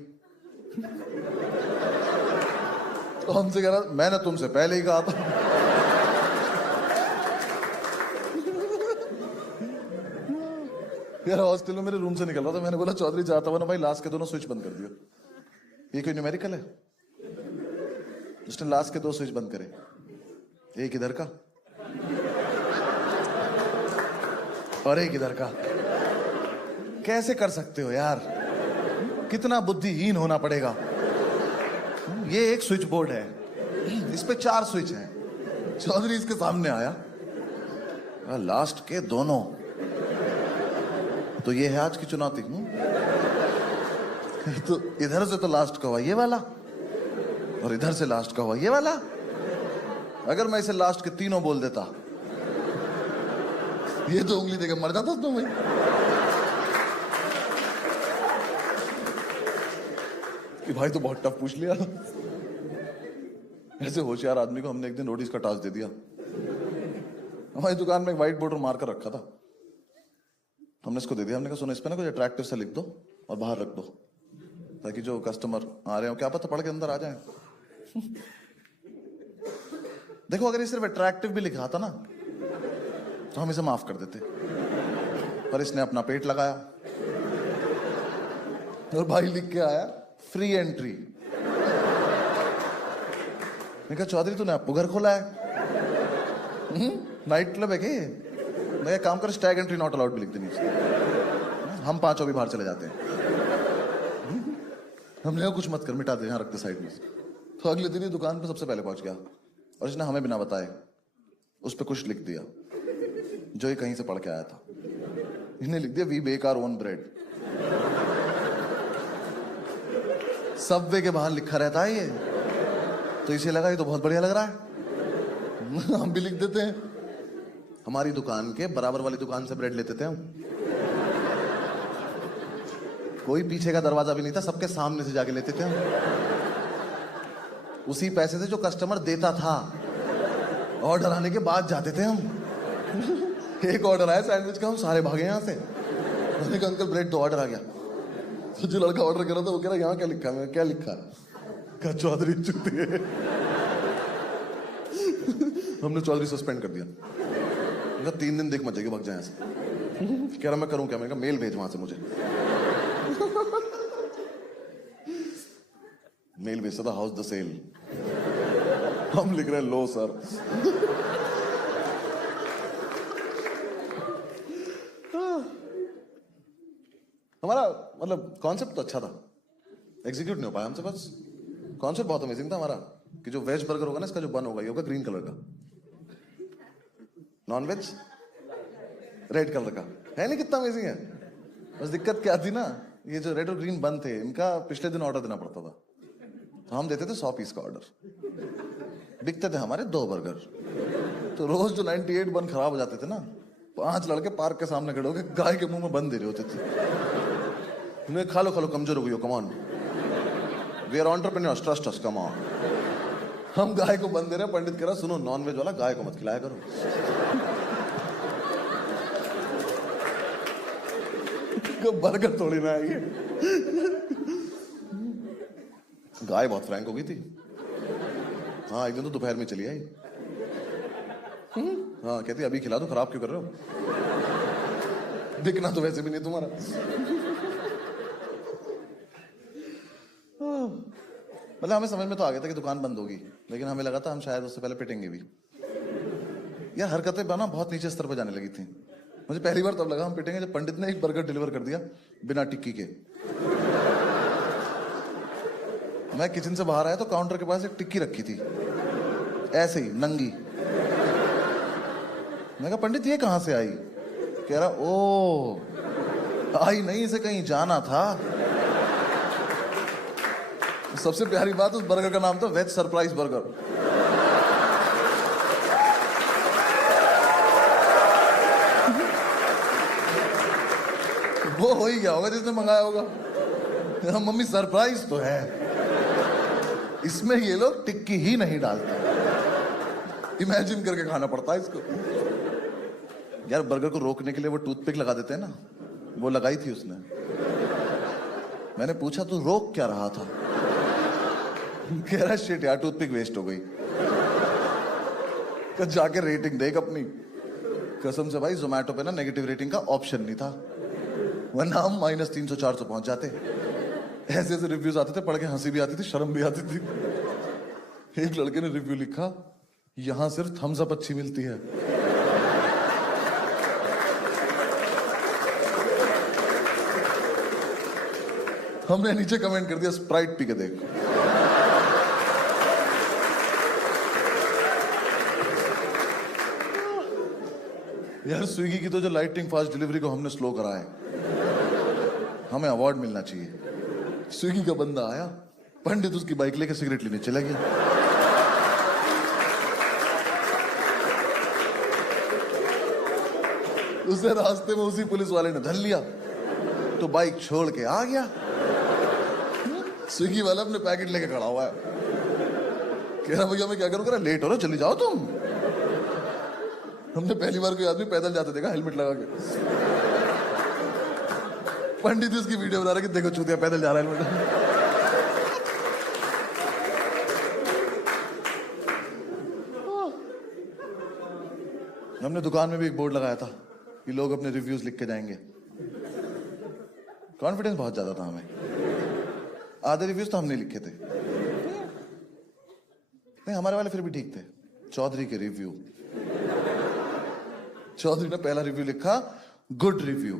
तो हमसे कह रहा मैंने तुमसे पहले ही कहा था। यार हॉस्टल में मेरे रूम से निकल रहा था, मैंने बोला चौधरी जाता हुआ ना भाई लास्ट के दोनों स्विच बंद कर दियो। ये कोई न्यूमेरिकल है? उसने लास्ट के 2 स्विच बंद करे, एक इधर का और एक इधर का। कैसे कर सकते हो यार? कितना बुद्धिहीन होना पड़ेगा। ये एक स्विच बोर्ड है, इस पे 4 स्विच हैं। चौधरी इसके सामने आया, लास्ट के दोनों। तो ये है आज की चुनौती। तो इधर से तो लास्ट का हुआ ये वाला, और इधर से लास्ट का हुआ ये वाला। अगर मैं इसे लास्ट के तीनों बोल देता, ये तो उंगली देकर मर जाता तो भाई। कि भाई तो बहुत टफ पूछ लिया। ऐसे होशियार आदमी को हमने एक दिन नोटिस का टास्क दे दिया। हमारी दुकान में एक व्हाइट बोर्ड मार्कर रखा था, हमने इसको दे दिया। हमने कहा सुनो इस पे ना कुछ अट्रैक्टिव से लिख दो और बाहर रख दो, ताकि जो कस्टमर आ रहे हो क्या पता पढ़ के अंदर आ जाए। देखो अगर ये सिर्फ अट्रैक्टिव भी लिखा था ना, तो हम इसे माफ कर देते, पर इसने अपना पेट लगाया और भाई लिख के आया फ्री एंट्री। मैं कहा चौधरी तूने आपको घर खोला है, नाइट क्लब है क्या? मैं काम कर स्टैग एंट्री नॉट अलाउड भी लिख देनी चाहिए, हम पांचों भी बाहर चले जाते हैं। हमने कुछ मत कर, मिटा दे, यहाँ रखते साइड में। तो अगले दिन ही दुकान पे सबसे पहले पहुंच गया और इसने हमें बिना बताए उस पर कुछ लिख दिया जो ये कहीं से पढ़ के आया था। इसने लिख दिया we bake our own bread. Subway के बाहर लिखा रहता है ये, तो इसे लगा ये तो बहुत बढ़िया लग रहा है, हम भी लिख देते हैं। हमारी दुकान के बराबर वाली दुकान से ब्रेड लेते थे हम, कोई पीछे का दरवाजा भी नहीं था, सबके सामने से जाके लेते थे हम, उसी पैसे से जो कस्टमर देता था। ऑर्डर आने के बाद जाते थे हम। एक ऑर्डर आया सैंडविच का, हम सारे भागे यहाँ से। मैंने कहा अंकल ब्रेड, तो ऑर्डर आ गया। तो जो लड़का ऑर्डर कर रहा था वो कह रहा यहाँ क्या लिखा है? मैं क्या लिखा है? कहा चौधरी चुते। हमने चौधरी सस्पेंड कर दिया। 3 दिन देख मत जाएगी, भाग जाए ऐसे। कह रहा मैं करूं क्या? मैंने कहा मेल भेज वहां से मुझे। मेल भेजता था हाउस द सेल, हम लिख रहे हैं लो सर। हमारा मतलब कॉन्सेप्ट तो अच्छा था, एग्जीक्यूट नहीं हो पाया हमसे। बस कॉन्सेप्ट बहुत अमेजिंग था हमारा कि जो वेज बर्गर होगा ना, इसका जो बन होगा ये होगा ग्रीन कलर का, नॉन वेज रेड कलर का। है नहीं कितना अमेजिंग है? बस दिक्कत क्या थी ना, ये जो रेड और ग्रीन बन थे इनका पिछले दिन ऑर्डर देना पड़ता था, तो हम देते थे 100 पीस का ऑर्डर, बिकते थे हमारे 2 बर्गर। तो रोज जो 98 बन खराब हो जाते थे ना, 5 लड़के पार्क के सामने खड़े होकर गाय के मुंह में बन दे रहे होते थे। उन्हें खा लो कमजोर हो गई हो, come on, we are entrepreneurs, trust us, come on. हम गाय को बन दे रहे हैं, पंडित कह रहा सुनो नॉन वेज वाला गाय को मत खिलाया करो। बर्गर थोड़ी ना आई है। गाय बहुत फ्रैंक हो गई थी। हाँ एक दिन तो दोपहर में चली आई। हाँ कहती अभी खिला दो, खराब क्यों कर रहे हो? दिखना तो वैसे भी नहीं तुम्हारा। मतलब हमें समझ में तो आ गया था कि दुकान बंद होगी, लेकिन हमें लगा था हम शायद उससे पहले पिटेंगे भी। यार हरकतें बना बहुत नीचे स्तर पर जाने लगी थी। मुझे पहली बार तब लगा हम पिटेंगे जब पंडित ने एक बर्गर डिलीवर कर दिया बिना टिक्की के। मैं किचन से बाहर आया तो काउंटर के पास एक टिक्की रखी थी, ऐसे ही नंगी। मैं कहा पंडित ये कहां से आई? कह रहा ओ आई नहीं, इसे कहीं जाना था। सबसे प्यारी बात, उस बर्गर का नाम था वेज सरप्राइज बर्गर। वो हो ही गया होगा जिसने मंगाया होगा। मम्मी सरप्राइज तो है, इसमें ये लोग टिक्की ही नहीं डालते। इमेजिन करके खाना पड़ता है इसको। यार बर्गर को रोकने के लिए वो टूथपिक लगा देते हैं ना, वो लगाई थी उसने। मैंने पूछा तू रोक क्या रहा था? कह रहा शिट यार टूथपिक वेस्ट हो गई। जाके रेटिंग देख अपनी। कसम से भाई जोमेटो पे ना नेगेटिव रेटिंग का ऑप्शन नहीं था, वरना हम -300-400 पहुंच जाते। ऐसे ऐसे रिव्यूज आते थे, पढ़ के हंसी भी आती थी, शर्म भी आती थी। एक लड़के ने रिव्यू लिखा, यहां सिर्फ थम्स अप अच्छी मिलती है। हमने नीचे कमेंट कर दिया स्प्राइट पी के देख। यार स्विगी की तो जो लाइटिंग फास्ट डिलीवरी को हमने स्लो करा है, हमें अवार्ड मिलना चाहिए। स्विगी का बंदा आया, पंडित उसकी बाइक लेके सिगरेट लेने चला गया। उसे रास्ते में उसी पुलिस वाले ने धर लिया तो बाइक छोड़ के आ गया। स्विगी वाला अपने पैकेट लेके खड़ा हुआ है, कह रहा भैया मैं क्या करूं? कह रहा लेट हो रहा, चली जाओ तुम। हमने पहली बार कोई आदमी पैदल जाते देखा हेलमेट लगा के। पंडित उसकी वीडियो बना रहा कि देखो चूतिया पैदल जा रहा है हेलमेट। हमने दुकान में भी एक बोर्ड लगाया था कि लोग अपने रिव्यूज लिख के जाएंगे। कॉन्फिडेंस बहुत ज्यादा था हमें। आधे रिव्यूज तो हमने लिखे थे। नहीं, हमारे वाले फिर भी ठीक थे। चौधरी के रिव्यू, चौधरी ने पहला रिव्यू लिखा, गुड रिव्यू।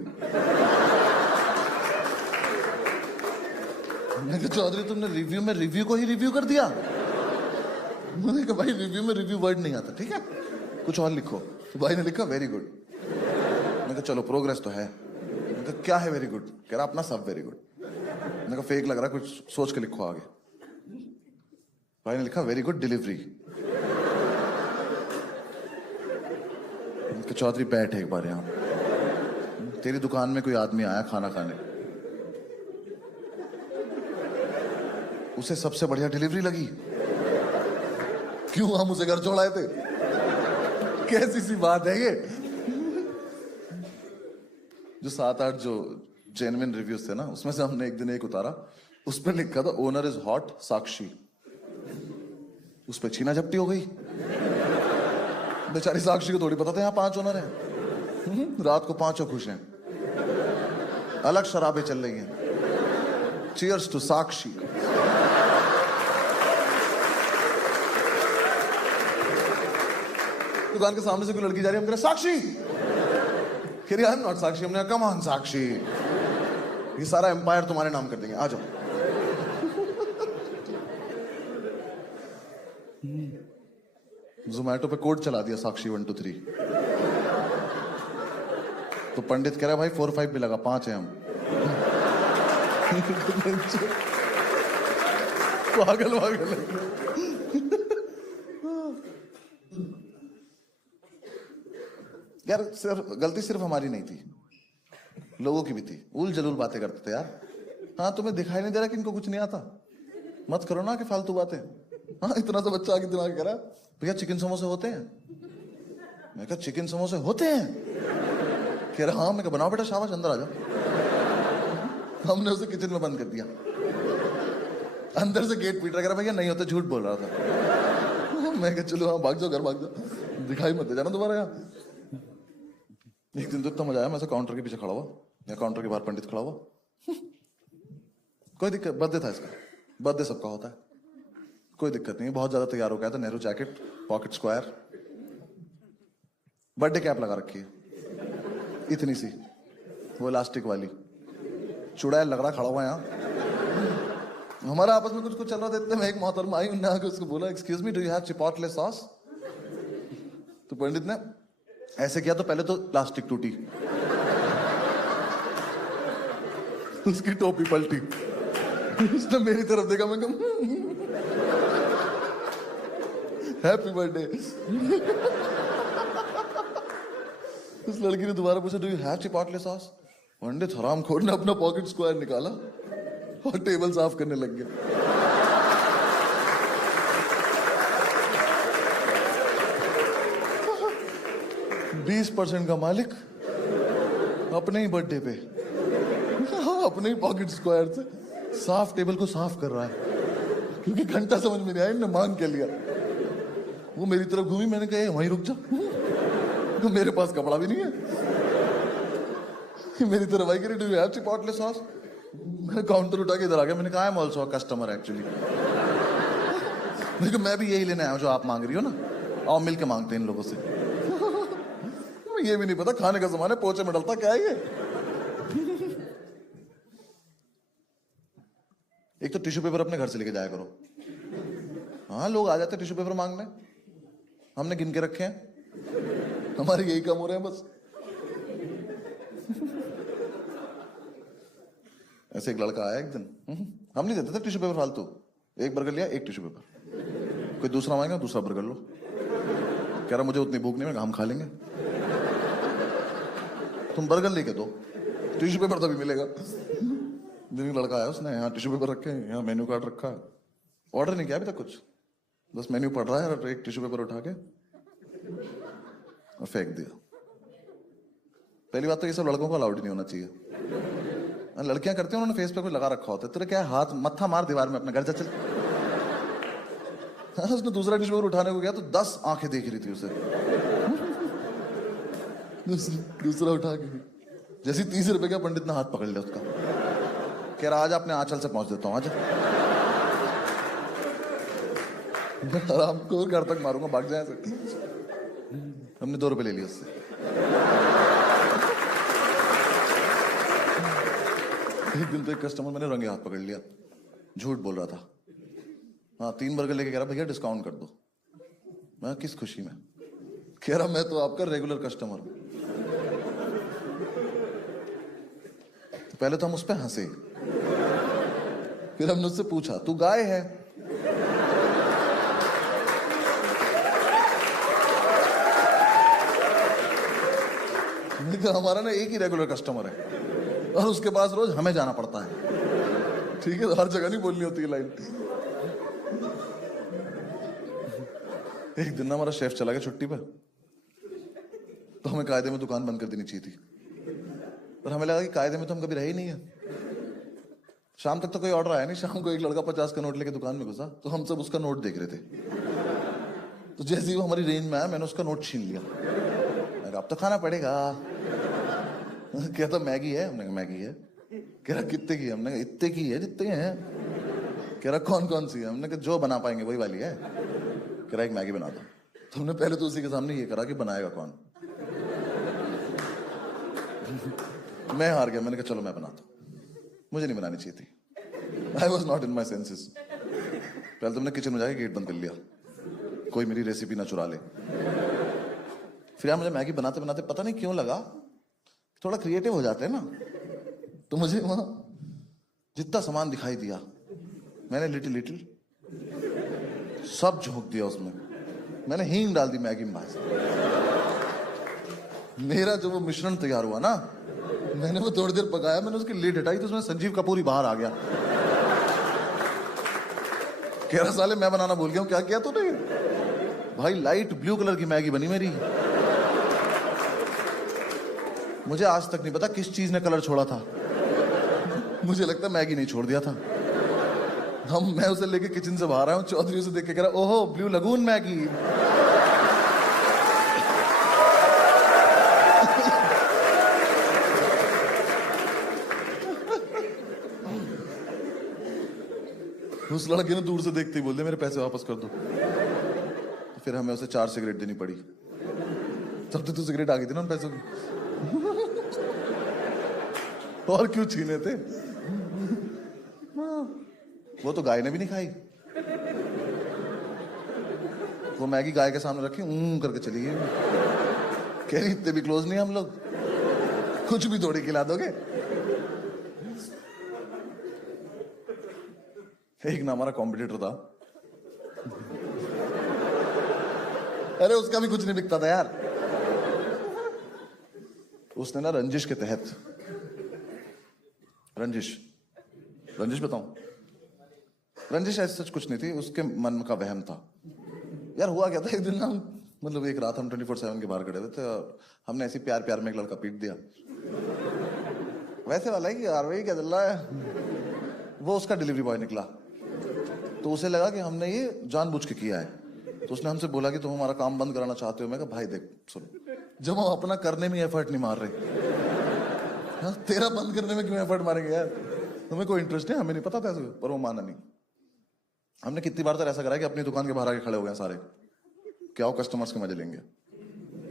मैंने कहा चौधरी तुमने रिव्यू में रिव्यू को ही रिव्यू कर दिया। मैंने कहा भाई रिव्यू में रिव्यू वर्ड नहीं आता, ठीक है कुछ और लिखो। तो भाई ने लिखा वेरी गुड। मैंने कहा चलो प्रोग्रेस तो है। मैंने कहा क्या है वेरी गुड? कह रहा अपना सब वेरी गुड। मैंने कहा फेक लग रहा, कुछ सोच के लिखो आगे। भाई ने लिखा वेरी गुड डिलीवरी। चौधरी बैठ एक बार यहां, तेरी दुकान में कोई आदमी आया खाना खाने, उसे सबसे बढ़िया डिलीवरी लगी, क्यों हम उसे घर छोड़ाए थे? कैसी सी बात है ये? जो 7-8 जो जेन्युइन रिव्यूज थे ना, उसमें से हमने एक दिन एक उतारा, उस पर लिखा था ओनर इज हॉट साक्षी। उस पर छीना झपटी हो गई। बेचारी साक्षी को थोड़ी पता था यहाँ 5 ओनर हैं। रात को 5 खुश हैं, अलग शराबें चल रही हैं। चीयर्स टू साक्षी। दुकान के सामने से कोई लड़की जा रही है, हम कह रहे साक्षी, कह रही आई एम नॉट साक्षी। हमने कम ऑन साक्षी, ये सारा एम्पायर तुम्हारे नाम कर देंगे, आ जाओ। जोमैटो पे कोड चला दिया साक्षी 1 2 3। तो पंडित कह रहा है भाई 4 5 भी लगा, 5 है हम। पागल पागल। यार गलती सिर्फ हमारी नहीं थी, लोगों की भी थी। उल जलूल बातें करते थे यार। हाँ तुम्हें दिखाई नहीं दे रहा कि इनको कुछ नहीं आता? मत करो ना कि फालतू बातें। हाँ इतना सा बच्चा आगे दिमाग कह रहा भैया चिकन समोसे होते हैं। मैं कहा चिकन समोसे होते हैं? कह रहा हाँ। मैं कहा बनाओ बेटा, शाबाश अंदर आ जाओ। हमने उसे किचन में बंद कर दिया। अंदर से गेट पीट रहा, कह रहा भैया नहीं होता, झूठ बोल रहा था। मैं कहा चलो हाँ भाग जाओ, घर भाग जाओ, दिखाई मत दे जाना दोबारा यहाँ। एक दिन तो इतना मजा आया, मैं काउंटर के पीछे खड़ा हुआ या काउंटर के बाहर पंडित खड़ा हुआ। कोई दिक्कत, बर्थडे था इसका, बर्थडे सबका होता है, कोई दिक्कत नहीं। बहुत ज्यादा तैयार हो गया था, Nehru jacket, pocket square, birthday cap लगा रखी है इतनी सी, वो इलास्टिक वाली, चुड़ैल लग रहा खड़ा हुआ यहाँ। हमारा आपस में कुछ चल रहा था, इतने में एक मोहतरमा आई, उन्होंने आके उसको बोला excuse me do you have chipotle sauce? तो पंडित ने ऐसे किया तो पहले तो प्लास्टिक टूटी, उसकी टोपी पलटी, उसने मेरी तरफ देखा, मैं कहा हैप्पी बर्थडे। उस लड़की ने दोबारा पूछा do you have chipotle sauce? पंडित हरामखोर ने अपना पॉकेट स्क्वायर निकाला और टेबल साफ करने लग गया। %20 का मालिक अपने ही बर्थडे पे अपने ही पॉकेट स्क्वायर से साफ टेबल को साफ कर रहा है, क्योंकि घंटा समझ में नहीं आया, इन्होंने मांग के लिया। वो मेरी तरफ घूमी, मैंने कहा वहीं रुक जा, तो मेरे पास कपड़ा भी नहीं है। मेरी तरफ आई, do you have chipotle sauce? मैंने काउंटर उठा के इधर आ गया, मैंने कहा I am also a customer actually. मैं भी यही लेने आया हूं जो आप मांग रही हो ना, आओ मिल के मांगते हैं इन लोगों से। ये भी नहीं पता खाने का सामान है, पोचे में डलता क्या है ये। एक तो टिश्यू पेपर अपने घर से लेके जाया करो। हाँ लोग आ जाते टिश्यू पेपर मांगने, हमने गिन के रखे हैं, हमारे यही काम हो रहे हैं बस। ऐसे एक लड़का आया एक दिन, हम नहीं देते थे टिश्यू पेपर फालतू, एक बर्गर लिया, एक टिश्यू पेपर, कोई दूसरा मांगेगा दूसरा बर्गर लो। कह रहा मुझे उतनी भूख नहीं, मैं हम खा लेंगे, तुम बर्गर लेके दो, टिश्यू पेपर तभी मिलेगा। दिन लड़का आया, उसने यहाँ टिश्यू पेपर रखे हैं, यहाँ मेन्यू कार्ड रखा है, ऑर्डर नहीं किया अभी तक कुछ, बस मेन्यू पढ़ रहा है और एक टिश्यू पेपर उठा के और फेंक दिया। पहली बात तो ये सब लड़कों को अलाउड नहीं होना चाहिए, लड़कियां करती हैं, उन्होंने फेस पे कोई लगा रखा होता है, तेरे क्या हाथ मत्था मार दीवार में, अपने घर जा चल। हाँ, उसने दूसरा टिश्यू पेपर उठाने को गया तो 10 आंखें देख रही थी उसे। दूसरा उठा के जैसे 30 रुपए का पंडित ने हाथ पकड़ लिया उसका, कह रहा आज अपने आंचल से पहुंच देता हूं आज। आराम को घर तक मारूंगा, भाग जाए। हमने 2 रुपए ले लिए उससे। एक दिन तो एक कस्टमर मैंने रंगे हाथ पकड़ लिया, झूठ बोल रहा था। हाँ 3 बर्गर लेके कह रहा भैया डिस्काउंट कर दो। मैं किस खुशी में, कह रहा मैं तो आपका रेगुलर कस्टमर हूं। तो पहले तो हम उस पर हंसे, फिर हमने उससे पूछा तू गाय है? हमारा ना एक ही रेगुलर कस्टमर है और उसके पास रोज हमें जाना पड़ता है। ठीक है, तो हर जगह नहीं बोलनी होती है लाइन। एक दिन ना हमारा शेफ चला गया छुट्टी पर, तो हमें कायदे में दुकान बंद कर देनी चाहिए थी, पर हमें लगा कि कायदे में तो हम कभी रहे ही नहीं है। शाम तक तो कोई ऑर्डर आया नहीं। शाम को एक लड़का 50 का नोट लेके दुकान में घुसा, तो हम सब उसका नोट देख रहे थे। तो जैसे ही वो हमारी रेंज में आया, मैंने उसका नोट छीन लिया। मैं कहा अब तो खाना पड़ेगा। कहता मैगी है? हमने कहा मैगी है। कह रहा कितने की है? हमने कहा इतने की है जितने हैं। कह रहा कौन कौन सी है? हमने कहा जो बना पाएंगे वही वाली है। कह रहा एक मैगी बना दो। तो हमने पहले तो उसी के सामने ये करा कि बनाएगा कौन। मैं हार गया, मैंने कहा चलो मैं बनाता हूं। मुझे नहीं बनानी चाहिए थी। I was not in my senses. पहले तो हमने किचन में जाके गेट बंद कर लिया, कोई मेरी रेसिपी ना चुरा ले। फिर यार मुझे मैगी बनाते बनाते पता नहीं क्यों लगा थोड़ा क्रिएटिव हो जाते हैं ना, तो मुझे वहां जितना सामान दिखाई दिया मैंने लिटिल लिटिल सब झोंक दिया उसमें। मैंने हींग डाल दी मैगी में भाई। मेरा जो वो मिश्रण तैयार हुआ ना, मैंने वो थोड़ी देर पकाया, मैंने उसकी लिड हटाई तो उसमें संजीव कपूर ही बाहर आ गया। कह रहा साले मैं बनाना भूल गया हूं, क्या किया तूने? भाई लाइट ब्लू कलर की मैगी बनी मेरी। मुझे आज तक नहीं पता किस चीज ने कलर छोड़ा था। मुझे लगता मैगी नहीं छोड़ दिया था। मैं उसे लेके किचन से बाहर आया हूं, चौधरी उसे देख के कह रहा ओहो ब्लू लगून मैगी। उस लड़के ने दूर से देखते ही बोल दिया मेरे पैसे वापस कर दो। तो फिर हमें उसे 4 सिगरेट देनी पड़ी। तब तो सिगरेट आ गई थी ना उन पैसों की। और क्यों छीने थे? वो तो गाय ने भी नहीं खाई। वो मैगी गाय के सामने रखी करके चली गई। कह रही इतने भी क्लोज नहीं हम लोग, कुछ भी थोड़ी खिला दोगे। एक ना हमारा कॉम्पिटिटर था, अरे उसका भी कुछ नहीं बिकता था यार। उसने ना रंजिश के तहत, रंजिश बताऊं, रंजिश ऐसा सच कुछ नहीं थी, उसके मन का वहम था। यार हुआ क्या था, एक दिन ना मतलब एक रात हम 24/7 के बाहर खड़े हुए थे और हमने ऐसी प्यार प्यार में एक लड़का पीट दिया। वैसे वाला है कि यार वही क्या चल रहा है। वो उसका डिलीवरी बॉय निकला, तो उसे लगा कि हमने ये जानबूझ के किया है। तो उसने हमसे बोला कि तुम हमारा काम बंद कराना चाहते हो। मैं कहा भाई देख सुन, जब हम अपना करने में एफर्ट नहीं मार रहे, हाँ, तेरा बंद करने में क्यों एफर्ट मारेंगे यार? तुम्हें कोई इंटरेस्ट नहीं, हमें नहीं पता था ऐसे। पर वो माना नहीं। हमने कितनी बार तो ऐसा करा कि अपनी दुकान के बाहर आके खड़े हो गए सारे, क्या हो कस्टमर्स के मजे लेंगे।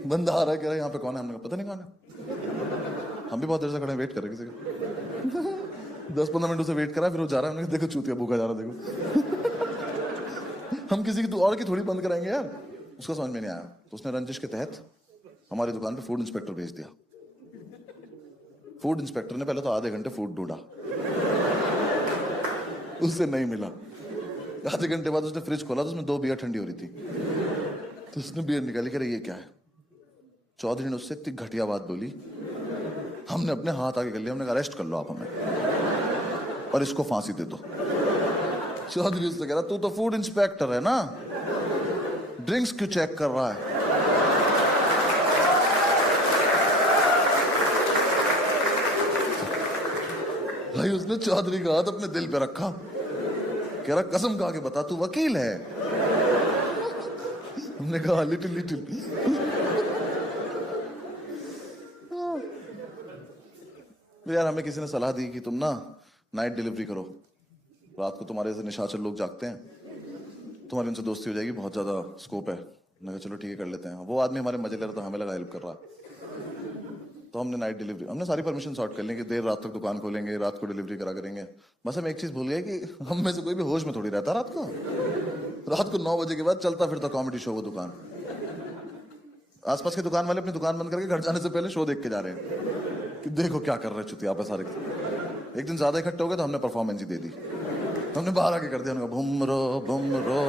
बंदा आ रहा है, कह रहा है यहाँ पे कौन है? हमने कहा पता नहीं कौन है। हम भी बहुत देर से खड़े वेट कर रहे किसी का। 10-15 मिनट से वेट करा, फिर वो जा रहा है। हमने देखो चूतिया भूखा जा रहा, देखो। हम किसी की और की थोड़ी बंद कराएंगे यार। उसका समझ में नहीं आया, तो उसने रंजिश के तहत हमारी दुकान पे फूड इंस्पेक्टर भेज दिया। फूड इंस्पेक्टर ने पहले तो आधे घंटे फूड ढूंढा, उससे नहीं मिला। आधे घंटे बाद उसने फ्रिज खोला तो उसमें 2 बियर ठंडी हो रही थी। तो उसने बियर निकाली, कह रही ये क्या है? चौधरी ने उससे इतनी घटिया बात बोली, हमने अपने हाथ आगे कर लिया। हमने कहा अरेस्ट कर लो आप हमें और इसको फांसी दे दो। चौधरी उससे कह रहा तू तो फूड इंस्पेक्टर है ना, ड्रिंक्स क्यों चेक कर रहा है? भाई उसने चौधरी का हाथ अपने दिल पे रखा, कह रहा कसम खा के बता तू वकील है? हमने कहा लिटिल लिटिल। तो यार हमें किसी ने सलाह दी कि तुम ना नाइट डिलीवरी करो, रात को तुम्हारे जैसे निशाचर लोग जागते हैं, तुम्हारी उनसे दोस्ती हो जाएगी, बहुत ज्यादा स्कोप है। मैंने कहा चलो ठीक है कर लेते हैं। वो आदमी हमारे मजे ले रहा था, हमें लगा हेल्प कर रहा। तो हमने नाइट डिलीवरी, हमने सारी परमिशन सॉर्ट कर ली कि देर रात तक दुकान खोलेंगे, रात को डिलीवरी करा करेंगे। बस हम एक चीज भूल गए कि हम में से कोई भी होश में थोड़ी रहता रात को। रात को 9 बजे के बाद चलता फिरता कॉमेडी शो वो दुकान। आसपास के दुकान वाले अपनी दुकान बंद करके घर जाने से पहले शो देख के जा रहे हैं कि देखो क्या कर रहे हैं चुतिया पे सारे। एक दिन ज्यादा इकट्ठे हो गए तो हमने परफॉर्मेंस ही दे दी। हमने बाहर आके कर दिया, हमने कहा बुम रो।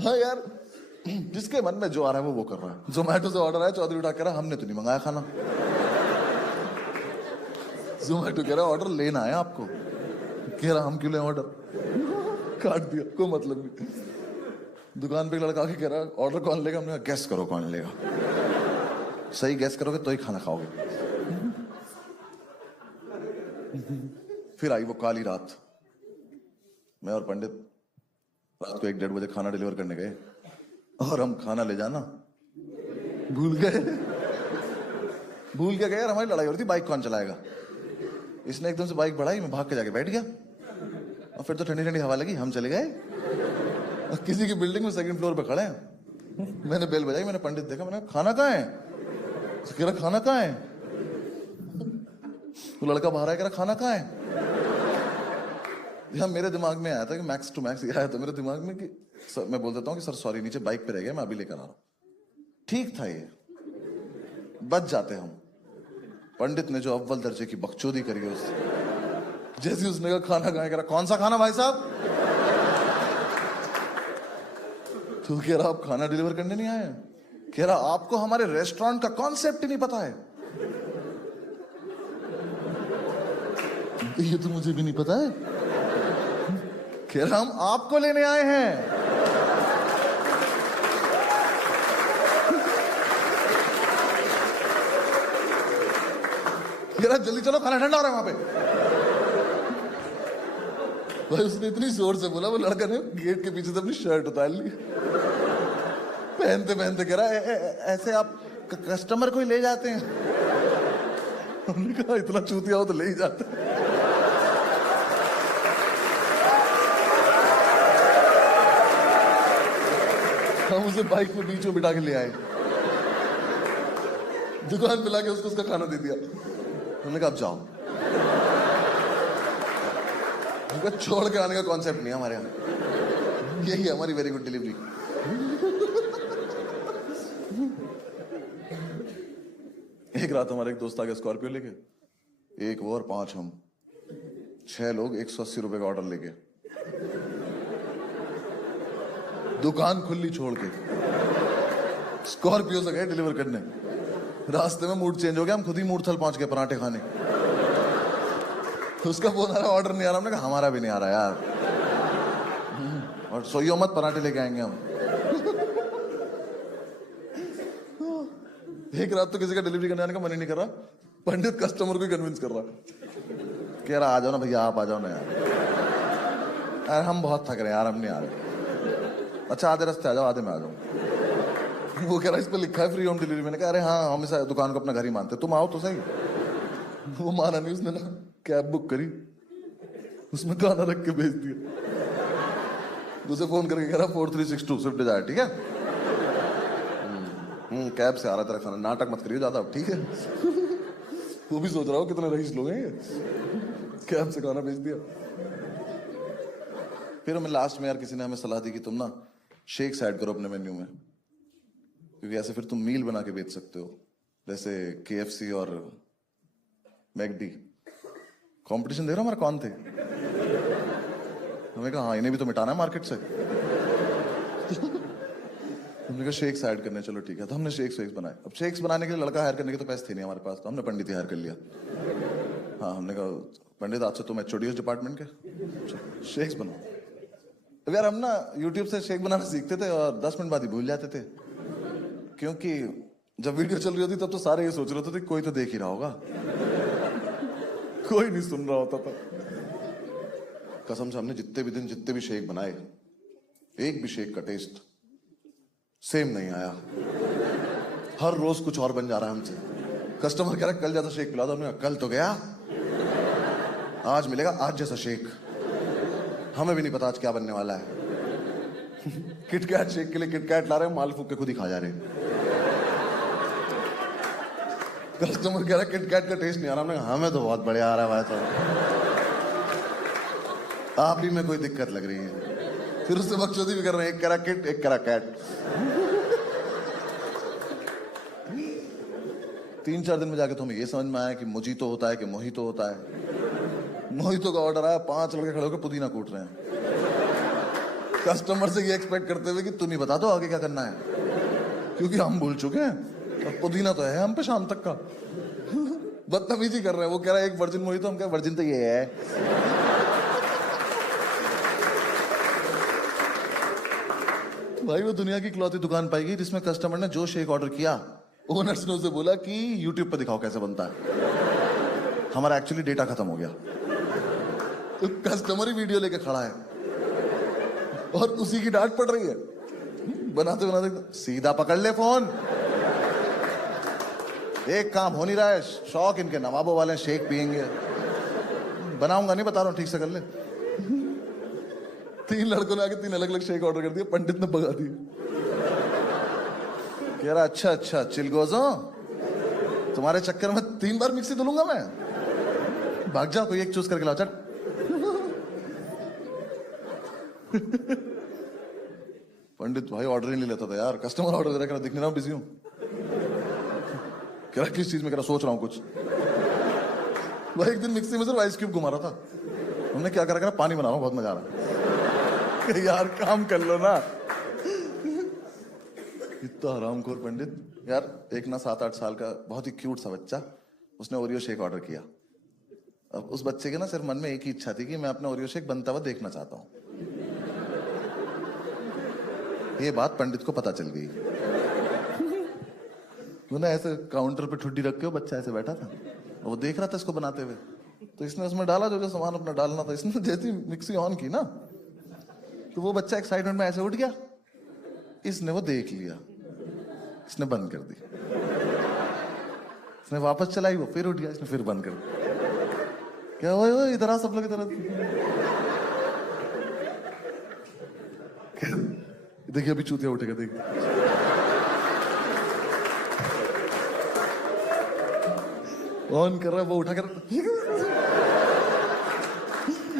हाँ यार, जिसके मन में जो आ रहा है वो कर रहा है। जोमैटो से ऑर्डर आया, चौधरी उठा कह रहा हमने तो नहीं मंगाया खाना। जोमैटो कह रहा ऑर्डर लेना है आपको, कह रहा हम क्यों लें ऑर्डर, काट दिया, कोई मतलब नहीं। दुकान पे एक लड़का के कह रहा ऑर्डर कौन लेगा, हमने कहा गैस करो कौन लेगा, सही गैस करोगे तो ही खाना खाओगे। फिर आई वो काली रात, मैं और पंडित रात को 1-1:30 बजे खाना डिलीवर करने गए और हम खाना ले जाना भूल गए। भूल के गए यार, हमारी लड़ाई हो रही थी बाइक कौन चलाएगा। इसने एकदम से बाइक बढ़ाई, मैं भाग के जाके बैठ गया और फिर तो ठंडी ठंडी हवा लगी, हम चले गए। किसी की बिल्डिंग में 2nd फ्लोर पे खड़े हैं। मैंने बेल बजाई, मैंने पंडित देखा, मैंने खाना कहाँ है, तो कह रहा खाना कहाँ है। वो लड़का बाहर आया, कह रहा खाना कहाँ है। यार मेरे दिमाग में आया था कि मैक्स टू मैक्स आया था मेरे दिमाग में कि सर, मैं बोल देता हूँ कि सर सॉरी नीचे बाइक पे रह गया, मैं अभी लेकर आ रहा हूँ। ठीक था, ये बच जाते हम। पंडित ने जो अव्वल दर्जे की बकचोदी करी है उससे, जैसे उसने कहा खाना कहाँ है, कह रहा कौन सा खाना भाई साहब। तो कह रहा आप खाना डिलीवर करने नहीं आए, कह रहा आपको हमारे रेस्टोरेंट का कॉन्सेप्ट ही नहीं पता है। ये तो मुझे भी नहीं पता है। कह रहा हम आपको लेने आए हैं। कह रहा जल्दी चलो खाना ठंडा हो रहा है वहां पे। भाई उसने इतनी जोर से बोला, वो लड़का ने गेट के पीछे से अपनी शर्ट उतार ली। पहनते पहनते कह रहा ऐसे आप कस्टमर को ही ले जाते हैं। हमने कहा इतना चूतिया हो तो ले ही जाते। हम उसे बाइक में बीच में बिठा के ले आए, दुकान पे लाके उसको उसका खाना दे दिया। हमने कहा अब जाओ। छोड़ के आने का कॉन्सेप्ट नहीं है हमारे यहाँ, यही है हमारी वेरी गुड डिलीवरी। एक रात हमारे एक दोस्त आ गया स्कॉर्पियो लेके, एक वो और 5 हम, 6 लोग 180 रुपए का ऑर्डर लेके, दुकान खुली छोड़ के स्कॉर्पियो से गए डिलीवर करने। रास्ते में मूड चेंज हो गया, हम खुद ही मूर्थल पहुंच गए पराठे खाने। उसका फोन आ रहा ऑर्डर नहीं आ रहा, हमने कहा हमारा भी नहीं आ रहा यार, और सोइयो मत पराठे लेके आएंगे हम। एक रात तो किसी का डिलीवरी करने आने का मन ही नहीं कर रहा, पंडित कस्टमर को कन्विंस कर रहा, कह रहा आ जाओ ना भैया, आप आ जाओ ना यार हम बहुत थक रहे हैं यार, हम नहीं आ रहे। अच्छा आधे रास्ते आ जाओ, आधे में आ जाओ। वो कह रहा इस पर लिखा है फ्री होम डिलीवरी। मैंने कहा अरे हाँ हम इस दुकान को अपना घर ही मानते, तुम आओ तो सही। वो माना नहीं, उसने ना कैब बुक करी, उसमें खाना रख के भेज दिया। उसे फोन करके कह रहा 4362 स्विफ्ट डिजायर, ठीक है कैब से आ रहा तेरा खाना, नाटक मत करिए ज्यादा, ठीक है। वो भी सोच रहा हो कितने रईस लोग हैं ये, कैब से खाना भेज दिया। फिर हमें लास्ट में यार किसी ने हमें सलाह दी कि तुम ना शेक्स ऐड करो अपने मेन्यू में, क्योंकि ऐसे फिर तुम मील बना के बेच सकते हो, जैसे KFC और मैकडी। कंपटीशन दे रहा हमारा कौन थे। हमें कहा हाँ इन्हें भी तो मिटाना है मार्केट से। हमने कहा शेक्स ऐड करने, चलो ठीक है। तो हमने शेक्स बनाए। अब शेक्स बनाने के लिए लड़का हायर करने के तो पैसे थे नहीं हमारे पास, तो हमने पंडित ही हायर कर लिया। हाँ हमने कहा पंडित आज से तुम HOD डिपार्टमेंट के, शेक्स बनाओ। अब यार हम ना यूट्यूब से शेक बनाना सीखते थे और 10 मिनट बाद ही भूल जाते थे, क्योंकि जब वीडियो चल रही होती तब तो सारे ये सोच रहे होते थे कोई तो देख ही रहा होगा, कोई नहीं सुन रहा होता था। कसम से हमने जितने भी दिन जितने भी शेक बनाए, एक भी शेक का टेस्ट सेम नहीं आया। हर रोज कुछ और बन जा रहा है हमसे, कस्टमर कह रहा कल जैसा शेक पिला दो। हमने कहा कल तो गया, आज मिलेगा आज जैसा शेक। हमें भी नहीं पता आज क्या बनने वाला है। किटकैट शेक के लिए किटकैट ला रहे हैं, माल फूक के खुद ही खा जा रहे हैं। कस्टमर कह रहा किटकैट का टेस्ट नहीं आ रहा। हमने कहा हमें तो बहुत बढ़िया आ रहा है भाई साहब, आप ही में कोई दिक्कत लग रही है। फिर उससे बकचोदी भी कर रहे हैं, एक करा किट एक करा कैट। 3-4 दिन में जाके तो हमें ये समझ में आया कि मोजीतो होता है कि मोहितो होता है। मोहितो का ऑर्डर आया, 5 लड़के खड़े होकर पुदीना कूट रहे हैं, कस्टमर से ये एक्सपेक्ट करते हुए कि तुम ही बता दो आगे क्या करना है, क्योंकि हम भूल चुके हैं। अब पुदीना तो है हम पे शाम तक का। बदतमीजी कर रहे हैं। वो कह रहा है एक वर्जिन मोहितो, हम कह वर्जिन तो ये है। भाई वो दुनिया की इकलौती दुकान पाएगी जिसमें कस्टमर ने जो शेक ऑर्डर किया, ओनर्स ने उसे बोला कि यूट्यूब पर दिखाओ कैसे बनता है। हमारा एक्चुअली डेटा खत्म हो गया, तो कस्टमर ही वीडियो लेके खड़ा है और उसी की डांट पड़ रही है। बनाते बनाते सीधा पकड़ ले फोन, एक काम हो नहीं रहा है। शौक इनके नवाबों वाले, शेक पियेंगे। बनाऊंगा नहीं, बता रहा हूं, ठीक से कर ले। 3 लड़कों ने आके 3 अलग अलग शेक ऑर्डर कर दिए, पंडित ने भगा दिए। कह रहा अच्छा अच्छा चिलगोजो, तुम्हारे चक्कर में 3 बार मिक्सी धुलूंगा मैं, भाग जा, कोई एक चूज करके लाओ चट। पंडित भाई ऑर्डर ही नहीं लेता था यार, कस्टमर ऑर्डर दे रहा, दिख नहीं रहा हूं, बिजी हूं। कह रहा किस चीज में, कह रहा सोच रहा हूं कुछ। भाई एक दिन मिक्सी में सिर्फ आइस क्यूब घुमा रहा था, हमने क्या करा, पानी बना रहा हूं, बहुत मजा आ रहा है। यार काम कर लो ना। इतना हरामखोर पंडित। यार एक ना 7-8 साल का बहुत ही क्यूट सा बच्चा, उसने ओरियो शेक ऑर्डर किया। अब उस बच्चे के ना सिर्फ मन में एक ही इच्छा थी कि मैं अपना ओरियो शेक बनता हुआ देखना चाहता हूं। ये बात पंडित को पता चल गई। वो ना ऐसे काउंटर पे ठुड्डी रख के वो बच्चा ऐसे बैठा था, वो देख रहा था इसको बनाते हुए। तो इसने उसमें डाला जो जो सामान अपना डालना था। इसने जैसी मिक्सी ऑन की ना, तो वो बच्चा एक्साइटमेंट में ऐसे उठ गया। इसने वो देख लिया, इसने बंद कर दी। इसने वापस चलाई, वो फिर उठ गया, इसने फिर बंद कर दी। क्या हुआ, इधर आ सब लोग इधर। देखिए अभी चूतिया उठेगा, देखिए। ऑन कर रहा है, वो उठा कर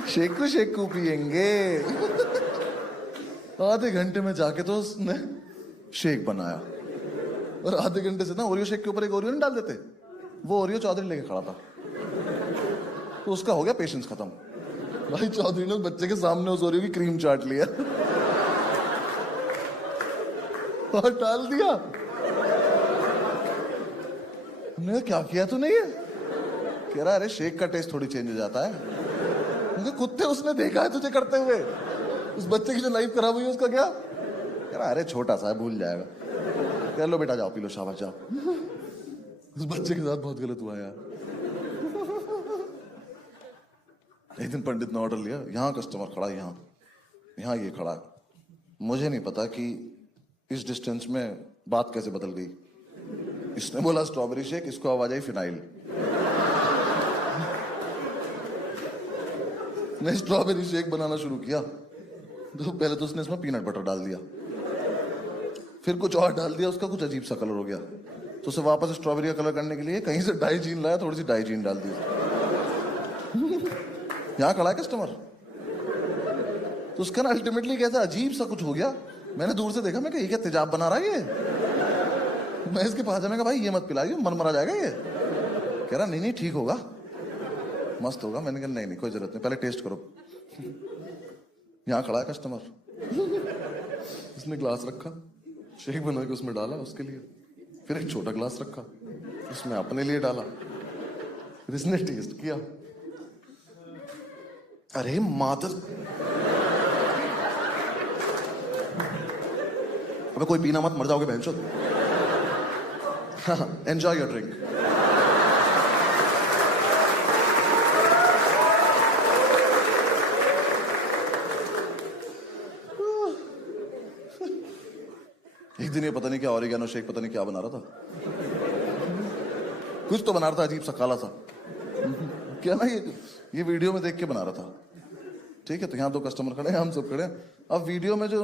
शेकू पियेंगे। आधे घंटे में जाके तो उसने शेक बनाया, और आधे घंटे से ना ओरियो शेक के ऊपर एक ओरियो नहीं डाल देते, वो ओरियो चौधरी लेके खड़ा था। तो उसका हो गया पेशेंस खत्म। भाई चौधरी ने बच्चे के सामने उस ओरियो की क्रीम चाट लिया और डाल दिया। हमने कहा क्या किया तूने ये? कह रहा अरे शेक का टेस्ट थोड़ी चेंज हो जाता है। कुत्ते उसने देखा है तुझे करते हुए, उस बच्चे की जो लाइफ खराब हुई उसका क्या? कह रहा अरे छोटा सा है, भूल जाएगा। कह लो बेटा जाओ पी लो, शाबाश जाओ। उस बच्चे के साथ बहुत गलत हुआ यार। एक दिन पंडित ने ऑर्डर लिया, यहाँ कस्टमर खड़ा, यहाँ ये खड़ा। मुझे नहीं पता कि इस डिस्टेंस में बात कैसे बदल गई। इसने बोला स्ट्रॉबेरी शेक, इसको आवाज आई फिनाइल। ने स्ट्रॉबेरी शेक बनाना शुरू किया, तो पहले तो उसने इसमें पीनट बटर डाल दिया, फिर कुछ और डाल दिया, उसका कुछ अजीब सा कलर हो गया। तो उसे वापस स्ट्रॉबेरी का कलर करने के लिए कहीं से डाइजीन लाया, थोड़ी सी डाइजीन डाल दी। यहाँ खड़ा है कस्टमर, तो उसका ना अल्टीमेटली कैसा अजीब सा कुछ हो गया। मैंने दूर से देखा, मैं क्या तेजाब बना रहा है ये। मैं इसके पास मैं कहा भाई ये मत पिलाइए, मरा जाएगा ये। कह रहा नहीं ठीक होगा, मस्त होगा। मैंने कहा नहीं कोई जरूरत नहीं, पहले टेस्ट करो। यहाँ खड़ा है कस्टमर, उसने ग्लास रखा, शेक बना के उसमें डाला उसके लिए, फिर एक छोटा ग्लास रखा, उसमें अपने लिए डाला, फिर इसने टेस्ट किया। अरे मादर, अबे कोई पीना मत, मर जाओगे बहनचोद। Enjoy your drink. एक दिन ये पता नहीं क्या ऑरिगेनो शेक पता नहीं क्या बना रहा था, कुछ तो बना रहा था अजीब सा काला सा। क्या ना ये वीडियो में देख के बना रहा था। ठीक है, तो यहाँ 2 कस्टमर खड़े हैं, हम सब खड़े हैं। अब वीडियो में जो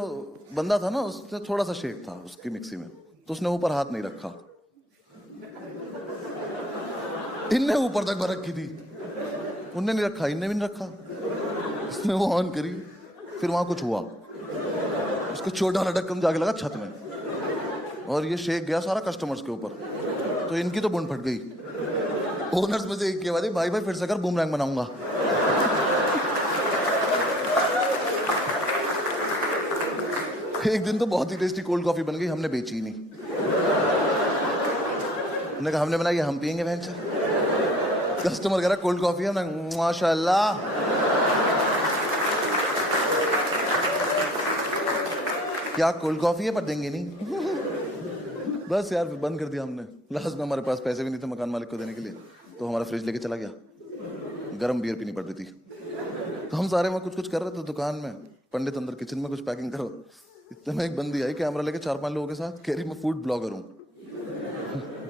बंदा था ना, उसने थोड़ा सा शेक था उसकी मिक्सी में, तो उसने ऊपर हाथ नहीं रखा। इनने ऊपर तक भर रखी थी, उनने नहीं रखा, इनने भी नहीं रखा। उसने वो ऑन करी, फिर वहां कुछ हुआ, उसका छोटा वाला ढक्कन जाके लगा छत में, और ये शेक गया सारा कस्टमर्स के ऊपर। तो इनकी तो बुंड फट गई। ओनर्स में से एक की आवाज आई, भाई भाई फिर से कर, बूमरैंग बनाऊंगा। एक दिन तो बहुत ही टेस्टी कोल्ड कॉफी बन गई, हमने बेची ही नहीं। हमने कहा हमने बनाई, हम पियेंगे बहन से। कस्टमर कह रहा कोल्ड कॉफी है, हमने माशाल्लाह। क्या कोल्ड कॉफी है, पर देंगे नहीं। बस यार, बंद कर दिया हमने। लास्ट में हमारे पास पैसे भी नहीं थे मकान मालिक को देने के लिए, तो हमारा फ्रिज लेके चला गया। गर्म बियर पीनी पड़ रही थी, तो हम सारे में कुछ कुछ कर रहे थे दुकान में। पंडित अंदर किचन में कुछ पैकिंग करो। इतने में एक बंदी आई कैमरा लेके 4-5 लोगों के साथ, कह रही मैं फूड ब्लॉगर हूँ।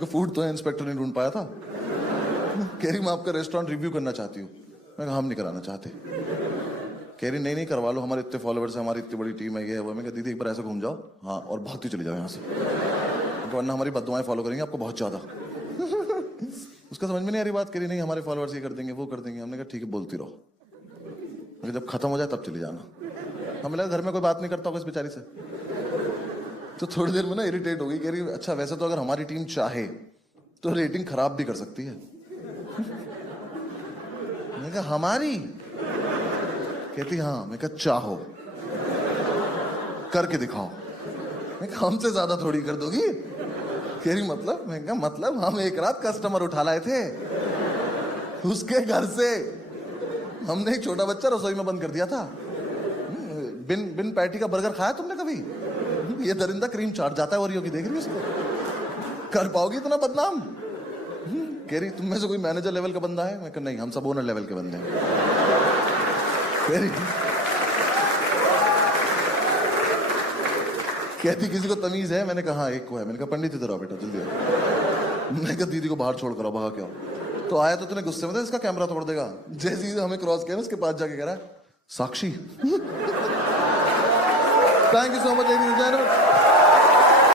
फूड तो इंस्पेक्टर ने ढूंढ पाया था। कह रही मैं आपका रेस्टोरेंट रिव्यू करना चाहती हूँ। मैं कहा हम नहीं कराना चाहते। कह रही नहीं करवा लो, हमारे इतने फॉलोअर्स हैं, हमारी इतनी बड़ी टीम है, ये है वो। मैं कहा दीदी एक बार ऐसे घूम जाओ, हाँ, और भागती चली जाओ यहाँ से, वरना हमारी बददुआएं फॉलो करेंगे आपको बहुत ज्यादा। उसका समझ में नहीं आ रही बात। करी नहीं हमारे फॉलोअर्स ये कर देंगे, वो कर देंगे। हमने कहा ठीक है, बोलती रहो, जब खत्म हो जाए तब चली जाना। हमें लगा घर में कोई बात नहीं करता होगा इस बेचारी से। तो थोड़ी देर में ना इरिटेट हो गई। कह रही अच्छा वैसे तो अगर हमारी टीम चाहे तो रेटिंग खराब भी कर सकती है। मैंने कहा हमारी? कहती हाँ। मैं कहा चाहो करके दिखाओ। मैं कहा हमसे ज्यादा थोड़ी कर दोगी। कह रही मतलब? मैं कहा मतलब हम एक रात कस्टमर उठा लाए थे उसके घर से। हमने एक छोटा बच्चा रसोई में बंद कर दिया था। बिन पैटी का बर्गर खाया तुमने कभी? ये दरिंदा क्रीम चाट जाता है ओरियो की, देख रही है उसको? कर पाओगी इतना बदनाम? कह रही तुम में से कोई मैनेजर लेवल का बंदा है? मैं कहा नहीं, हम सब ओनर लेवल के बंदे हैं। कहती किसी को तमीज है? मैंने कहा एक को है। मैंने कहा पंडित इधर आओ बेटा जल्दी आओ। मैंने कहा दीदी को बाहर छोड़ कर आओ, भागा क्या। तो आया तो तूने गुस्से में था इसका कैमरा तोड़ देगा। जैसे ही हमें क्रॉस किया उसके पास जाके कह रहा है Sakshi. Thank you so much.